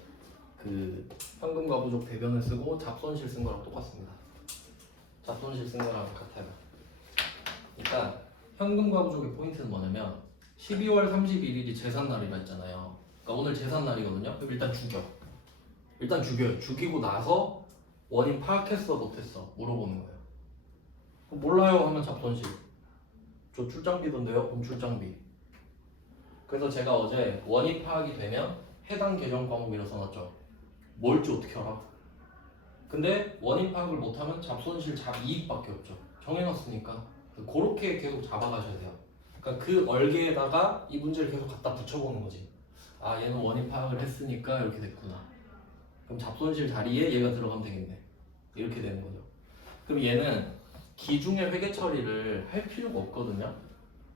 그 현금 과부족 대변을 쓰고 잡손실 쓴 거랑 똑같습니다. 잡손실 쓴 거랑 같아요. 그러니까 현금 과부족의 포인트는 뭐냐면 12월 31일이 제삿날이라 했잖아요. 그러니까 오늘 제삿날이거든요. 그럼 일단 죽여. 일단 죽여요. 죽이고 나서 원인 파악했어 못했어 물어보는 거예요. 그럼 몰라요 하면 잡손실. 저 출장비던데요? 그럼 출장비. 그래서 제가 어제 원인 파악이 되면 해당 계정 과목이라 써놨죠. 뭘지 어떻게 알아? 근데 원인 파악을 못하면 잡손실 잡이익밖에 없죠. 정해놨으니까 그렇게 계속 잡아가셔야 돼요. 그러니까 그 얼개에다가 이 문제를 계속 갖다 붙여보는 거지. 얘는 원인 파악을 했으니까 이렇게 됐구나. 그럼 잡손실 자리에 얘가 들어가면 되겠네. 이렇게 되는 거죠. 그럼 얘는 기중의 회계 처리를 할 필요가 없거든요.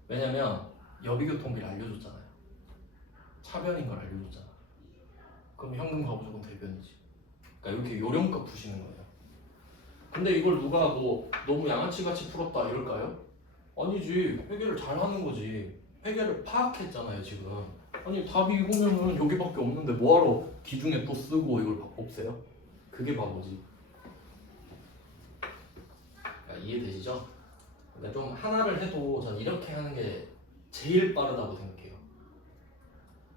왜냐면 여비교통비를 알려줬잖아요. 차변인 걸 알려줬잖아. 그럼 현금 과부족은 대변이지. 그러니까 이렇게 요령껏 푸시는 거예요. 근데 이걸 누가 너무 양아치같이 풀었다 이럴까요? 아니지. 회계를 잘하는 거지. 회계를 파악했잖아요 지금. 아니 답이 이거면은 여기밖에 없는데 뭐하러 기중에 또 쓰고 이걸 없애요? 그게 바보지. 그러니까 이해되시죠? 그러니까 좀 하나를 해도 전 이렇게 하는 게 제일 빠르다고 생각해요.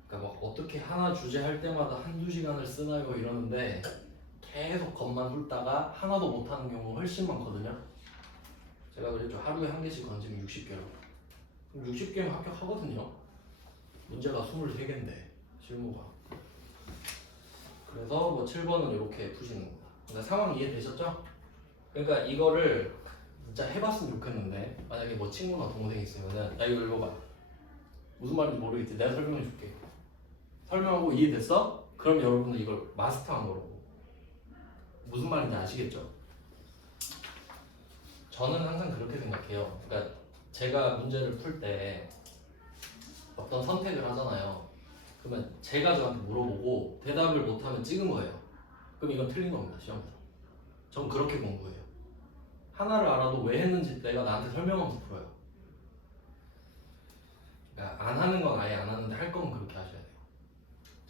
그러니까 막 어떻게 하나 주제 할 때마다 한두 시간을 쓰나요 이러는데 계속 겉만 훑다가 하나도 못하는 경우 훨씬 많거든요. 제가 그랬죠. 하루에 한 개씩 건지면 60개로. 그럼 60개면 합격하거든요. 문제가 23개인데 실무가. 그래서 뭐 7번은 이렇게 푸시는 겁니다. 그러니까 상황 이해되셨죠? 그러니까 이거를 진짜 해봤으면 좋겠는데 만약에 뭐 친구나 동생이 있으면은 야 이거 읽어봐. 무슨 말인지 모르겠지. 내가 설명해 줄게. 설명하고 이해됐어? 그럼 여러분은 이걸 마스터한 거라고. 무슨 말인지 아시겠죠? 저는 항상 그렇게 생각해요. 그러니까 제가 문제를 풀 때 어떤 선택을 하잖아요. 그러면 제가 저한테 물어보고 대답을 못하면 찍은 거예요. 그럼 이건 틀린 겁니다, 시험에서. 전 그렇게 공부해요. 하나를 알아도 왜 했는지 내가 나한테 설명하면서 풀어요. 그러니까 안 하는 건 아예 안 하는데 할 거면 그렇게 하셔야 돼요.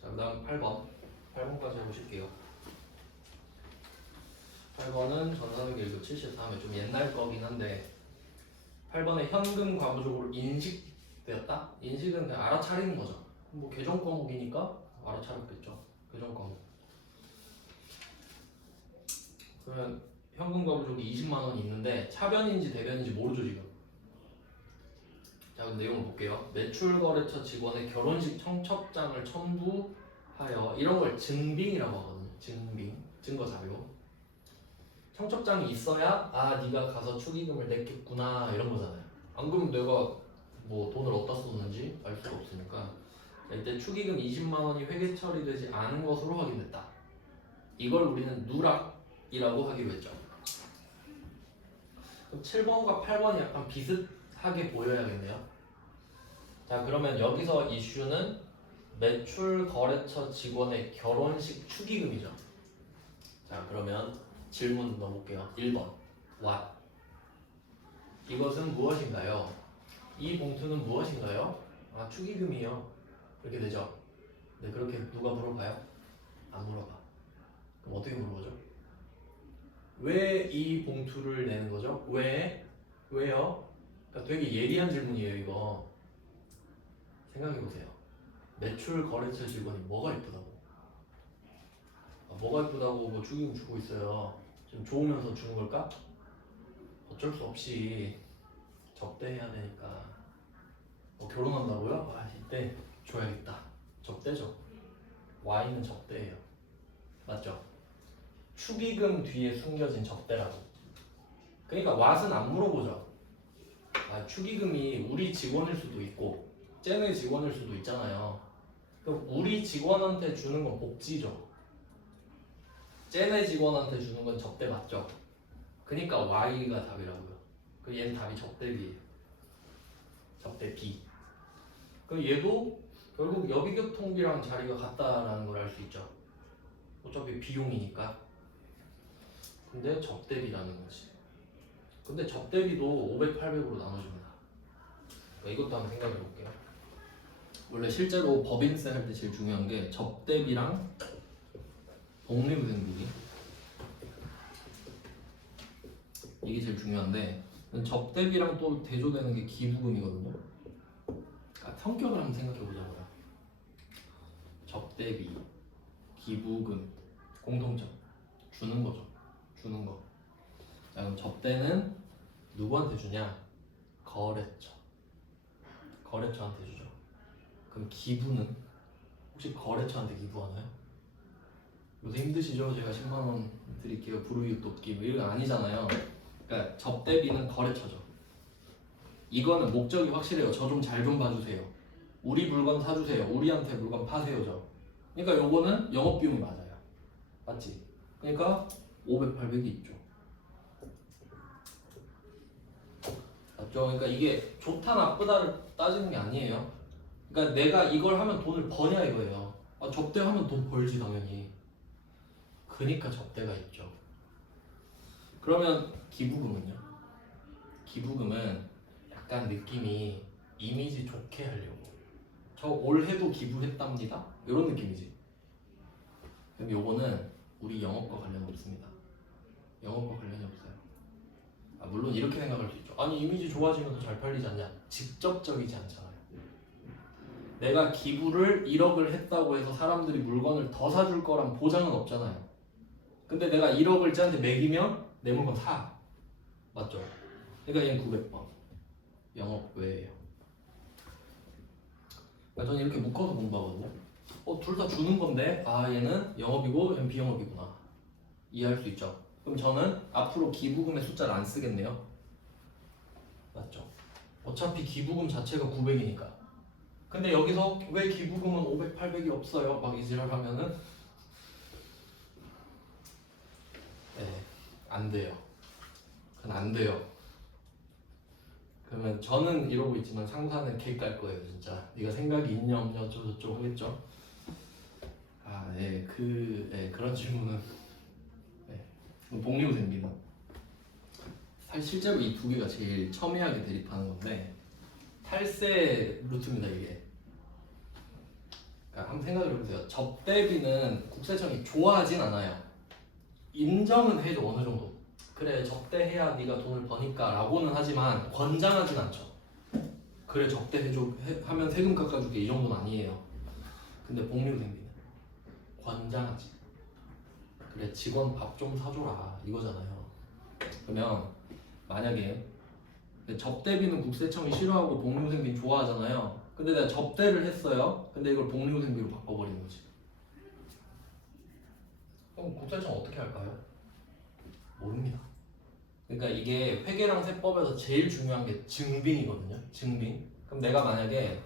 자, 그 다음 8번까지 해보실게요. 8번은 전산회계 1급 73회 좀 옛날 거긴 한데 8번에 현금 과부적으로 인식되었다? 인식은 그냥 알아차리는 거죠. 뭐 계정 과목이니까 알아차렸겠죠. 계정 과목. 그러면 현금 과부적이 20만 원이 있는데 차변인지 대변인지 모르죠 지금. 자, 그럼 내용을 볼게요. 매출거래처 직원의 결혼식 청첩장을 첨부하여 이런 걸 증빙이라고 하거든요. 증빙, 증거자료. 청첩장이 있어야 네가 가서 축의금을 냈겠구나 이런 거잖아요. 안 그러면 내가 뭐 돈을 어디다 썼는지 알 수가 없으니까. 자, 이때 축의금 20만 원이 회계 처리되지 않은 것으로 확인됐다. 이걸 우리는 누락이라고 하기로 했죠. 그럼 7번과 8번이 약간 비슷하게 보여야겠네요. 자, 그러면 여기서 이슈는 매출 거래처 직원의 결혼식 축의금이죠. 자, 그러면 질문 넣어볼게요. 1번 What? 이것은 무엇인가요? 이 봉투는 무엇인가요? 축의금이요. 그렇게 되죠. 네, 그렇게 누가 물어봐요? 안 물어봐. 그럼 어떻게 물어보죠? 왜 이 봉투를 내는 거죠? 왜? 왜요? 그러니까 되게 예리한 질문이에요, 이거. 생각해보세요. 매출 거래처 직원이 뭐가 이쁘다고? 뭐가 이쁘다고 뭐 축의금 주고 있어요. 좀 좋으면서 주는 걸까? 어쩔 수 없이 접대해야 되니까. 결혼한다고요? 이때 줘야겠다. 접대죠. Y는 접대예요. 맞죠? 축의금 뒤에 숨겨진 접대라고. 그러니까 what은 안 물어보죠. 축의금이 우리 직원일 수도 있고 쟤네 직원일 수도 있잖아요. 그럼 우리 직원한테 주는 건 복지죠. 쟤네 직원한테 주는 건 접대 맞죠? 그러니까 Y가 답이라고요. 그 얘는 답이 접대 B예요. 접대 B. 그럼 얘도 결국 여비교통비랑 자리가 같다라는 걸 알 수 있죠. 어차피 비용이니까. 근데 접대비라는 거지. 근데 접대비도 500, 800으로 나눠줍니다. 그러니까 이것도 한번 생각해 볼게요. 원래 실제로 법인세 할 때 제일 중요한 게 접대비랑 복리후생비, 이게 제일 중요한데 접대비랑 또 대조되는 게 기부금이거든요. 성격을 한번 생각해 보자고요. 접대비, 기부금, 공통점. 주는 거죠. 주는 거. 자, 그럼 접대는 누구한테 주냐? 거래처. 거래처한테 주죠. 그럼 기부는 혹시 거래처한테 기부하나요? 요새 힘드시죠? 제가 10만 원 드릴게요. 불우이웃 돕기 뭐 이런 거 아니잖아요. 그러니까 접대비는 거래처죠. 이거는 목적이 확실해요. 저 좀 잘 좀 봐주세요. 우리 물건 사주세요. 우리한테 물건 파세요죠. 그러니까 요거는 영업비용이 맞아요. 맞지? 그러니까 500, 800이 있죠. 맞죠? 그러니까 이게 좋다 나쁘다를 따지는 게 아니에요. 그러니까 내가 이걸 하면 돈을 버냐 이거예요. 접대하면 돈 벌지 당연히. 그러니까 접대가 있죠. 그러면 기부금은요? 기부금은 약간 느낌이 이미지 좋게 하려고. 저 올해도 기부했답니다. 이런 느낌이지. 그럼 요거는 우리 영업과 관련 없습니다. 영업과 관련이 없어요. 물론 이렇게 생각할 수 있죠. 아니 이미지 좋아지면 더 잘 팔리지 않냐? 직접적이지 않잖아요. 내가 기부를 1억을 했다고 해서 사람들이 물건을 더 사줄 거란 보장은 없잖아요. 근데 내가 1억을 쟤한테 매기면 내 물건 사. 맞죠? 그러니까 얘는 900번. 영업 외예요. 그러니까 저는 이렇게 묶어서 공부하거든요. 둘 다 주는 건데 얘는 영업이고 얘는 비영업이구나. 이해할 수 있죠? 그럼 저는 앞으로 기부금의 숫자를 안 쓰겠네요. 맞죠? 어차피 기부금 자체가 900이니까. 근데 여기서 왜 기부금은 500, 800이 없어요? 막 이지랄 하면은 안 돼요. 그건 안 돼요. 그러면 저는 이러고 있지만 상사는 개 깔 거예요 진짜. 네가 생각이 있냐 없냐 어쩌고저쩌고 하겠죠. 그런 질문은 복리후생비는 실제로 이 두 개가 제일 첨예하게 대립하는 건데 탈세 루트입니다 이게. 그러니까 한번 생각을 해보세요. 접대비는 국세청이 좋아하진 않아요. 인정은 해줘 어느 정도. 그래 접대해야 네가 돈을 버니까 라고는 하지만 권장하진 않죠. 그래 접대해줘 하면 세금 깎아줄게 이 정도는 아니에요. 근데 복리후생비는 권장하지. 그래 직원 밥 좀 사줘라 이거잖아요. 그러면 만약에 접대비는 국세청이 싫어하고 복리후생비는 좋아하잖아요. 근데 내가 접대를 했어요. 근데 이걸 복리후생비로 바꿔버리는 거지. 그럼 국세청 어떻게 할까요? 모릅니다. 그러니까 이게 회계랑 세법에서 제일 중요한 게 증빙이거든요. 증빙. 그럼 내가 만약에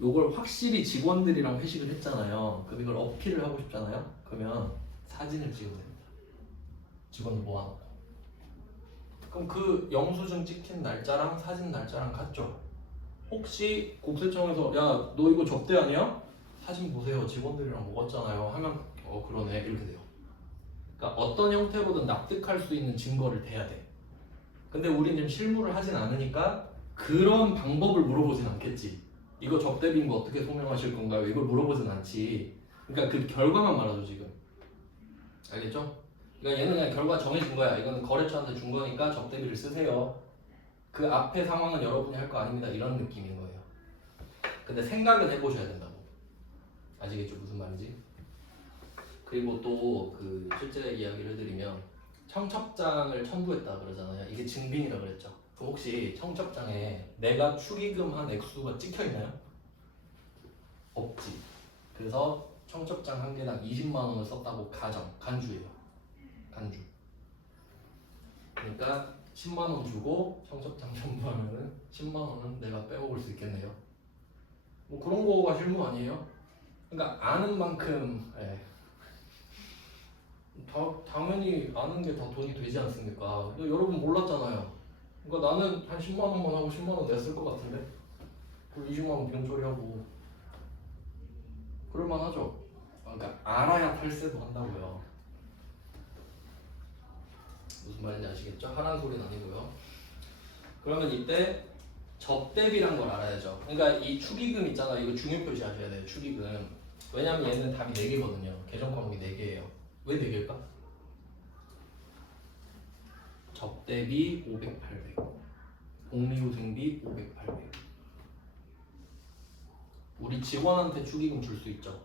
이걸 확실히 직원들이랑 회식을 했잖아요. 그럼 이걸 어필을 하고 싶잖아요. 그러면 사진을 찍으면 됩니다. 직원들 모아놓고. 그럼 그 영수증 찍힌 날짜랑 사진 날짜랑 같죠? 혹시 국세청에서 야 너 이거 접대 아니야? 사진 보세요 직원들이랑 먹었잖아요 하면 그러네 이렇게 돼요. 그러니까 어떤 형태로든 납득할 수 있는 증거를 대야 돼. 근데 우리는 지금 실무를 하진 않으니까 그런 방법을 물어보진 않겠지. 이거 접대비인 거 어떻게 소명하실 건가요? 이걸 물어보진 않지. 그러니까 그 결과만 말하죠 지금. 알겠죠? 그러니까 얘는 그냥 결과 정해준 거야. 이거는 거래처한테 준 거니까 접대비를 쓰세요. 그 앞에 상황은 여러분이 할 거 아닙니다. 이런 느낌인 거예요. 근데 생각은 해보셔야 된다고. 아시겠죠? 무슨 말인지? 그리고 또 그 실제 이야기를 해드리면 청첩장을 첨부했다 그러잖아요. 이게 증빙이라 그랬죠. 그럼 혹시 청첩장에 내가 축의금한 액수가 찍혀 있나요? 없지. 그래서 청첩장 한 개당 20만 원을 썼다고 간주예요. 간주. 그러니까 10만 원 주고 청첩장 첨부하면은 10만 원은 내가 빼먹을 수 있겠네요. 뭐 그런 거가 실무 아니에요? 그러니까 아는 만큼 당연히 아는 게 다 돈이 되지 않습니까? 근데 여러분 몰랐잖아요. 그러니까 나는 한 10만 원만 하고 10만 원 냈을 것 같은데 그럼 20만 원 비용 처리하고 그럴만 하죠. 그러니까 알아야 탈세도 한다고요. 무슨 말인지 아시겠죠? 하라는 소리는 아니고요. 그러면 이때 접대비란 걸 알아야죠. 그러니까 이 축의금 있잖아. 이거 중요 표시하셔야 돼요. 축의금. 왜냐면 얘는 답이 4개거든요. 계정 과목이 4개예요. 왜 4개일까? 접대비 500, 800. 복리후생비 500, 800. 우리 직원한테 축의금 줄 수 있죠.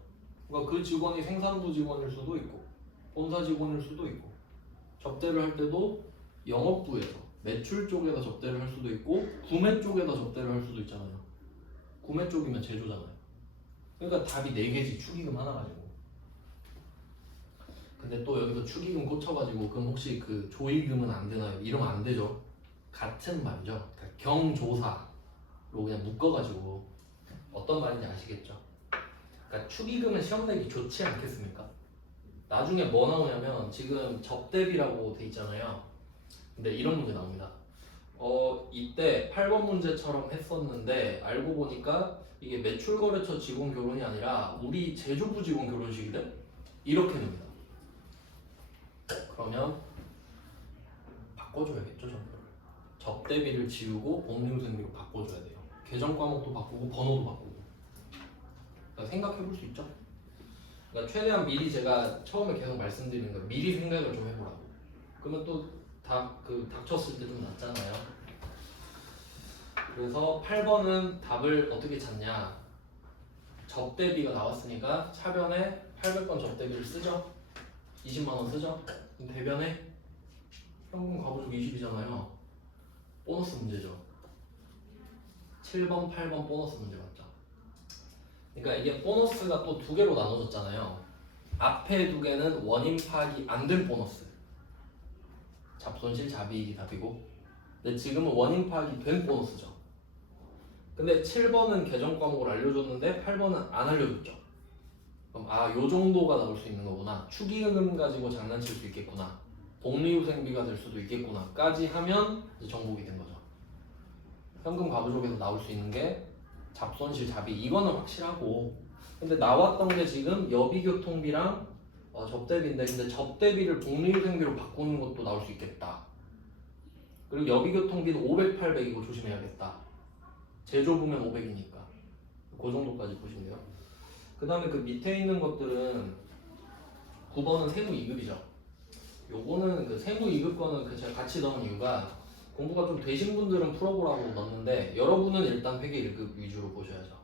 그러니까 그 직원이 생산부 직원일 수도 있고 본사 직원일 수도 있고 접대를 할 때도 영업부에서 매출 쪽에다 접대를 할 수도 있고 구매 쪽에다 접대를 할 수도 있잖아요. 구매 쪽이면 제조잖아요. 그러니까 답이 4개지 축의금 하나 가지고. 근데 또 여기서 축의금 꽂혀가지고 그럼 혹시 그 조의금은 안 되나요? 이러면 안 되죠. 같은 말이죠. 그러니까 경조사로 그냥 묶어가지고 어떤 말인지 아시겠죠? 그러니까 축의금은 시험 내기 좋지 않겠습니까? 나중에 뭐 나오냐면 지금 접대비라고 돼 있잖아요. 근데 이런 문제 나옵니다. 이때 8번 문제처럼 했었는데 알고 보니까 이게 매출거래처 직원 결혼이 아니라 우리 제조부 직원 결혼식이래? 이렇게 됩니다. 그러면 바꿔줘야겠죠 정보를. 접대비를 지우고 복리후생비로 바꿔줘야 돼요. 계정 과목도 바꾸고 번호도 바꾸고. 그러니까 생각해볼 수 있죠? 그러니까 최대한 미리 제가 처음에 계속 말씀드리는 거 미리 생각을 좀 해보라고. 그러면 또 닥쳤을 때 좀 낫잖아요. 그래서 8번은 답을 어떻게 찾냐? 접대비가 나왔으니까 차변에 800번 접대비를 쓰죠. 20만 원 쓰죠. 그럼 대변에 현금 가구적 20이잖아요. 보너스 문제죠. 7번, 8번 보너스 문제 맞죠? 그러니까 이게 보너스가 또 2개로 나눠졌잖아요. 앞에 2개는 원인 파악이 안 된 보너스. 잡손실, 잡이익이 답이고. 근데 지금은 원인 파악이 된 보너스죠. 근데 7번은 계정 과목을 알려줬는데 8번은 안 알려줬죠. 그럼 요 정도가 나올 수 있는 거구나. 축의금 가지고 장난칠 수 있겠구나. 복리후생비가 될 수도 있겠구나. 까지 하면 이제 정복이 된 거죠. 현금 가부족에서 나올 수 있는 게 잡손실, 잡이 이거는 확실하고 근데 나왔던 게 지금 여비교통비랑 접대비인데, 근데 접대비를 복리후생비로 바꾸는 것도 나올 수 있겠다. 그리고 여비교통비는 500, 800이고 조심해야겠다. 제조부면 500이니까 그 정도까지 보시면 돼요. 그 다음에 그 밑에 있는 것들은 9번은 세무2급이죠. 요거는 그 세무2급 거는 그 제가 같이 넣은 이유가 공부가 좀 되신 분들은 풀어보라고 넣었는데 여러분은 일단 회계 1급 위주로 보셔야죠.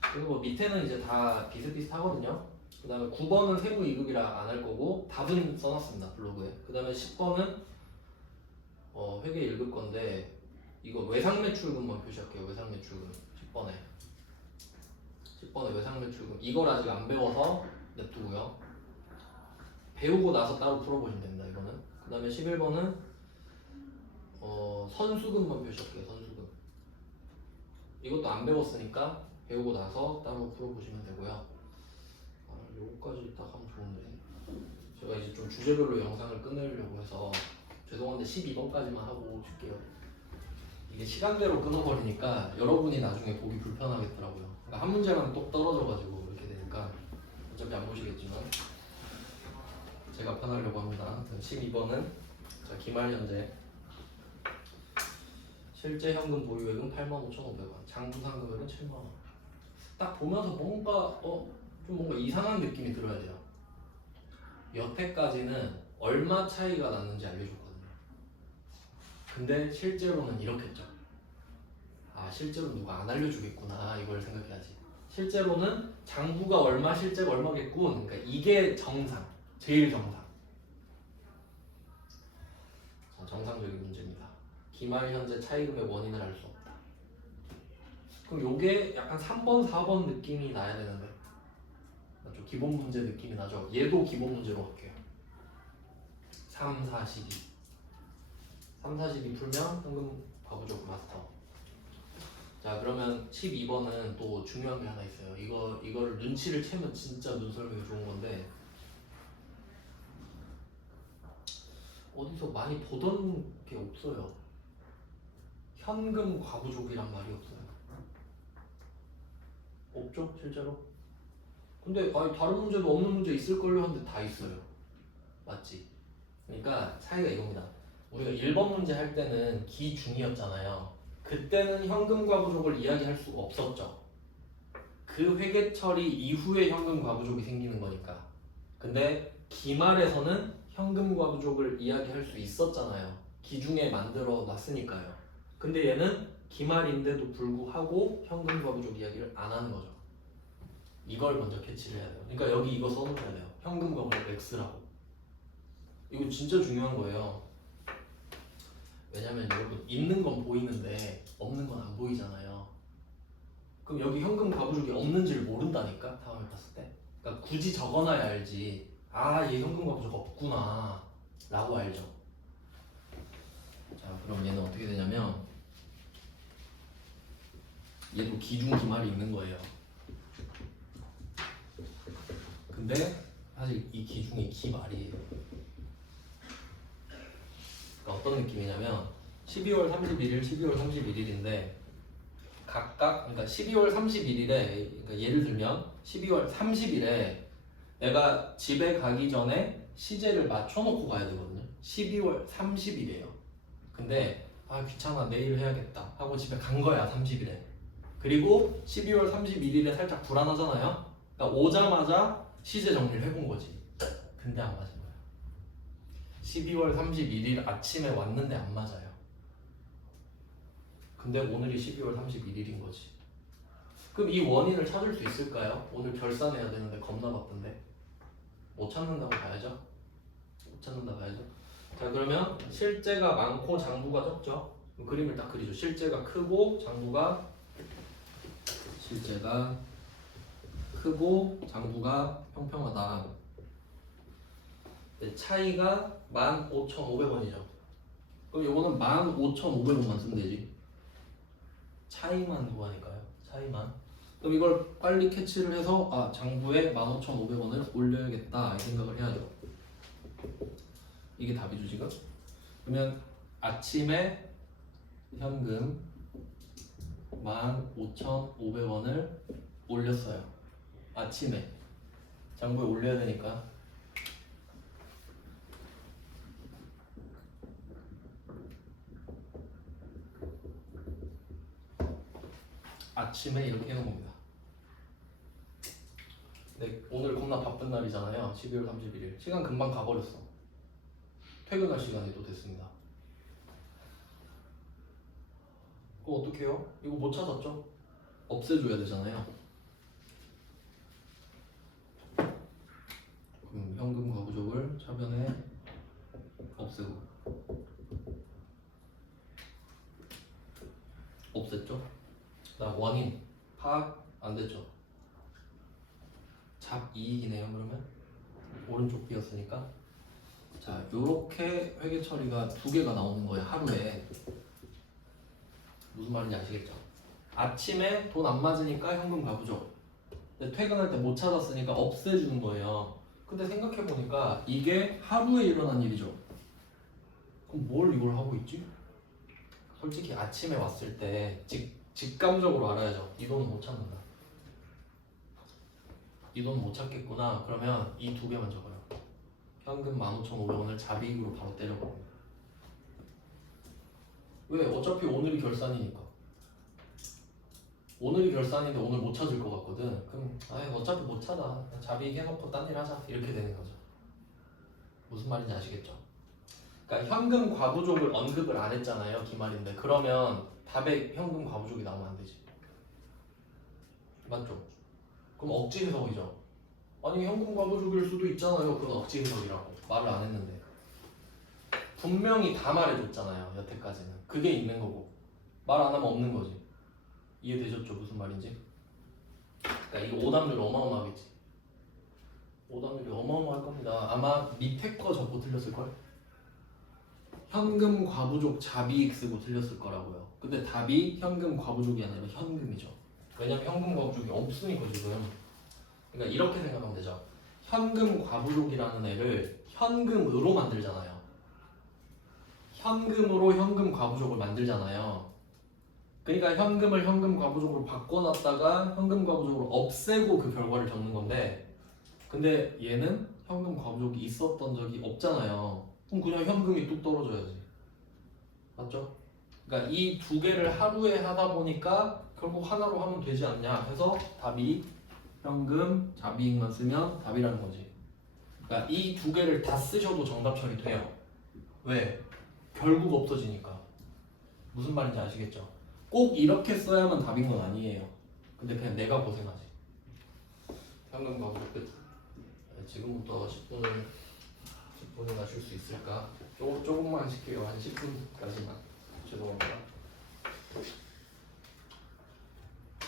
그리고 뭐 밑에는 이제 다 비슷비슷하거든요. 그 다음에 9번은 세무 2급이라 안 할 거고 답은 써놨습니다 블로그에. 그 다음에 10번은 회계 1급 건데 이거 외상매출금만 표시할게요. 외상매출금 10번에 외상매출금 이걸 아직 안 배워서 냅두고요. 배우고 나서 따로 풀어보시면 됩니다. 이거는. 그 다음에 11번은 선수금만 표시할게요. 선수금 이것도 안 배웠으니까 배우고 나서 따로 풀어보시면 되고요. 요거까지 딱 하면 좋은데 제가 이제 좀 주제별로 영상을 끊으려고 해서 죄송한데 12번까지만 하고 줄게요. 이게 시간대로 끊어버리니까 여러분이 나중에 보기 불편하겠더라고요. 그러니까 한 문제만 똑 떨어져가지고 이렇게 되니까 어차피 안 보시겠지만 제가 편하려고 합니다. 12번은 자, 기말 현재 실제 현금 보유액은 85,500원, 장부상금액은 7만원. 딱 보면서 뭔가 좀 뭔가 이상한 느낌이 들어야 돼요. 여태까지는 얼마 차이가 났는지 알려줬거든요. 근데 실제로는 이렇겠죠. 아, 실제로 누가 안 알려주겠구나 이걸 생각해야지. 실제로는 장부가 얼마, 실제가 얼마겠군. 그러니까 이게 정상, 제일 정상. 자, 정상적인 문제입니다. 기말 현재 차이금의 원인을 알 수 없다. 그럼 요게 약간 3번, 4번 느낌이 나야 되는데 맞죠? 기본 문제 느낌이 나죠? 얘도 기본 문제로 할게요. 3, 4, 12 3, 4, 12 풀면 현금 과부족 마스터. 자, 그러면 12번은 또 중요한 게 하나 있어요. 이거를 눈치를 채면 진짜 눈 설명이 좋은 건데 어디서 많이 보던 게 없어요. 현금 과부족이란 말이 없어요. 없죠, 실제로? 근데 아니, 다른 문제도 없는 문제 있을걸요 하는데 다 있어요. 맞지? 그러니까 차이가 이겁니다. 우리가 1번 문제 할 때는 기중이었잖아요. 그때는 현금 과부족을 이야기할 수가 없었죠. 그 회계 처리 이후에 현금 과부족이 생기는 거니까. 근데 기말에서는 현금 과부족을 이야기할 수 있었잖아요. 기중에 만들어 놨으니까요. 근데 얘는 기말인데도 불구하고 현금 과부족 이야기를 안 하는 거죠. 이걸 먼저 캐치를 해야 돼요. 그러니까 여기 이거 써놓아야 돼요. 현금 과부족 X라고. 이거 진짜 중요한 거예요. 왜냐면 여러분 있는 건 보이는데 없는 건 안 보이잖아요. 그럼 여기 현금 과부족이 없는지를 모른다니까 다음에 봤을 때. 그러니까 굳이 적어놔야 알지. 아, 얘 현금 과부족 없구나 라고 알죠. 자, 그럼 얘는 어떻게 되냐면 얘도 기중 기말이 있는 거예요. 근데 사실 이 기중이 기말이에요. 그러니까 어떤 느낌이냐면 12월 31일, 12월 31일인데 각각 그러니까 12월 31일에 그러니까 예를 들면 12월 30일에 내가 집에 가기 전에 시제를 맞춰놓고 가야 되거든요. 12월 30일이에요. 근데 아 귀찮아 내일 해야겠다 하고 집에 간 거야 30일에. 그리고 12월 31일에 살짝 불안하잖아요. 그러니까 오자마자 시제 정리를 해본 거지. 근데 안 맞은 거야. 12월 31일 아침에 왔는데 안 맞아요. 근데 오늘이 12월 31일인 거지. 그럼 이 원인을 찾을 수 있을까요? 오늘 결산해야 되는데 겁나 바쁜데 못 찾는다고 봐야죠. 못 찾는다 봐야죠. 자, 그러면 실제가 많고 장부가 적죠. 그림을 딱 그리죠. 실제가 크고 장부가 평평하다. 차이가 15,500원이죠. 그럼 이거는 15,500원만 쓰면 되지. 차이만 구하니까요. 차이만. 그럼 이걸 빨리 캐치를 해서 아 장부에 15,500원을 올려야겠다 이 생각을 해야죠. 이게 답이죠 지금. 그러면 아침에 현금 15,500원을 올렸어요. 아침에 장부에 올려야 되니까 아침에 이렇게 해놓은 겁니다. 네, 오늘 겁나 바쁜 날이잖아요. 12월 31일. 시간 금방 가버렸어. 퇴근할 시간이 또 됐습니다. 그거 어떻게 해요? 이거 못 찾았죠? 없애줘야 되잖아요. 그럼 현금 과부족을 차변에 없애고 없앴죠? 나 원인 파악 안 됐죠? 잡이익이네요. 그러면 오른쪽 비었으니까 자 요렇게 회계 처리가 두 개가 나오는 거예요. 하루에. 무슨 말인지 아시겠죠? 아침에 돈 안 맞으니까 현금 과부족. 근데 퇴근할 때 못 찾았으니까 없애주는 거예요. 근데 생각해보니까 이게 하루에 일어난 일이죠. 그럼 뭘 이걸 하고 있지? 솔직히 아침에 왔을 때 직감적으로 알아야죠. 이 돈은 못 찾는다. 이 돈은 못 찾겠구나. 그러면 이 두 개만 적어요. 현금 15,500원을 잡이익으로 바로 때려버립니다. 왜? 어차피 오늘이 결산이니까. 오늘이 결산인데 오늘 못 찾을 것 같거든. 그럼 어차피 못 찾아. 잡이익 해놓고 딴 일 하자. 이렇게 되는 거죠. 무슨 말인지 아시겠죠? 그러니까 현금 과부족을 언급을 안 했잖아요. 기말인데. 그러면 답에 현금 과부족이 나오면 안 되지. 맞죠? 그럼 억지 해석이죠. 아니 현금 과부족일 수도 있잖아요. 그건 억지 해석이라고. 말을 안 했는데. 분명히 다 말해줬잖아요. 여태까지는. 그게 있는 거고. 말 안 하면 없는 거지. 이해되셨죠? 무슨 말인지? 그러니까 이 오답률 어마어마하겠지. 오답률이 어마어마할 겁니다. 아마 밑에 거 적고 틀렸을걸? 현금 과부족 잡이익 쓰고 틀렸을 거라고요. 근데 답이 현금 과부족이 아니라 현금이죠. 왜냐면 현금 과부족이 없으니까 지금. 그러니까 이렇게 생각하면 되죠. 현금 과부족이라는 애를 현금으로 만들잖아요. 현금으로 현금 과부족을 만들잖아요. 그러니까 현금을 현금 과부족으로 바꿔놨다가 현금 과부족으로 없애고 그 결과를 적는 건데, 근데 얘는 현금 과부족이 있었던 적이 없잖아요. 그럼 그냥 현금이 뚝 떨어져야지. 맞죠? 그러니까 이 두 개를 하루에 하다 보니까 결국 하나로 하면 되지 않냐 해서 답이 현금 잡이익만 쓰면 답이라는 거지. 그러니까 이 두 개를 다 쓰셔도 정답 처리돼요. 왜? 결국 없어지니까. 무슨 말인지 아시겠죠? 꼭 이렇게 써야만 답인 건 아니에요. 근데 그냥 내가 고생하지. 현금 과부족 끝. 지금부터 10분이나 쉴 수 있을까? 조금만 쉴게요. 한 10분까지만. 죄송합니다.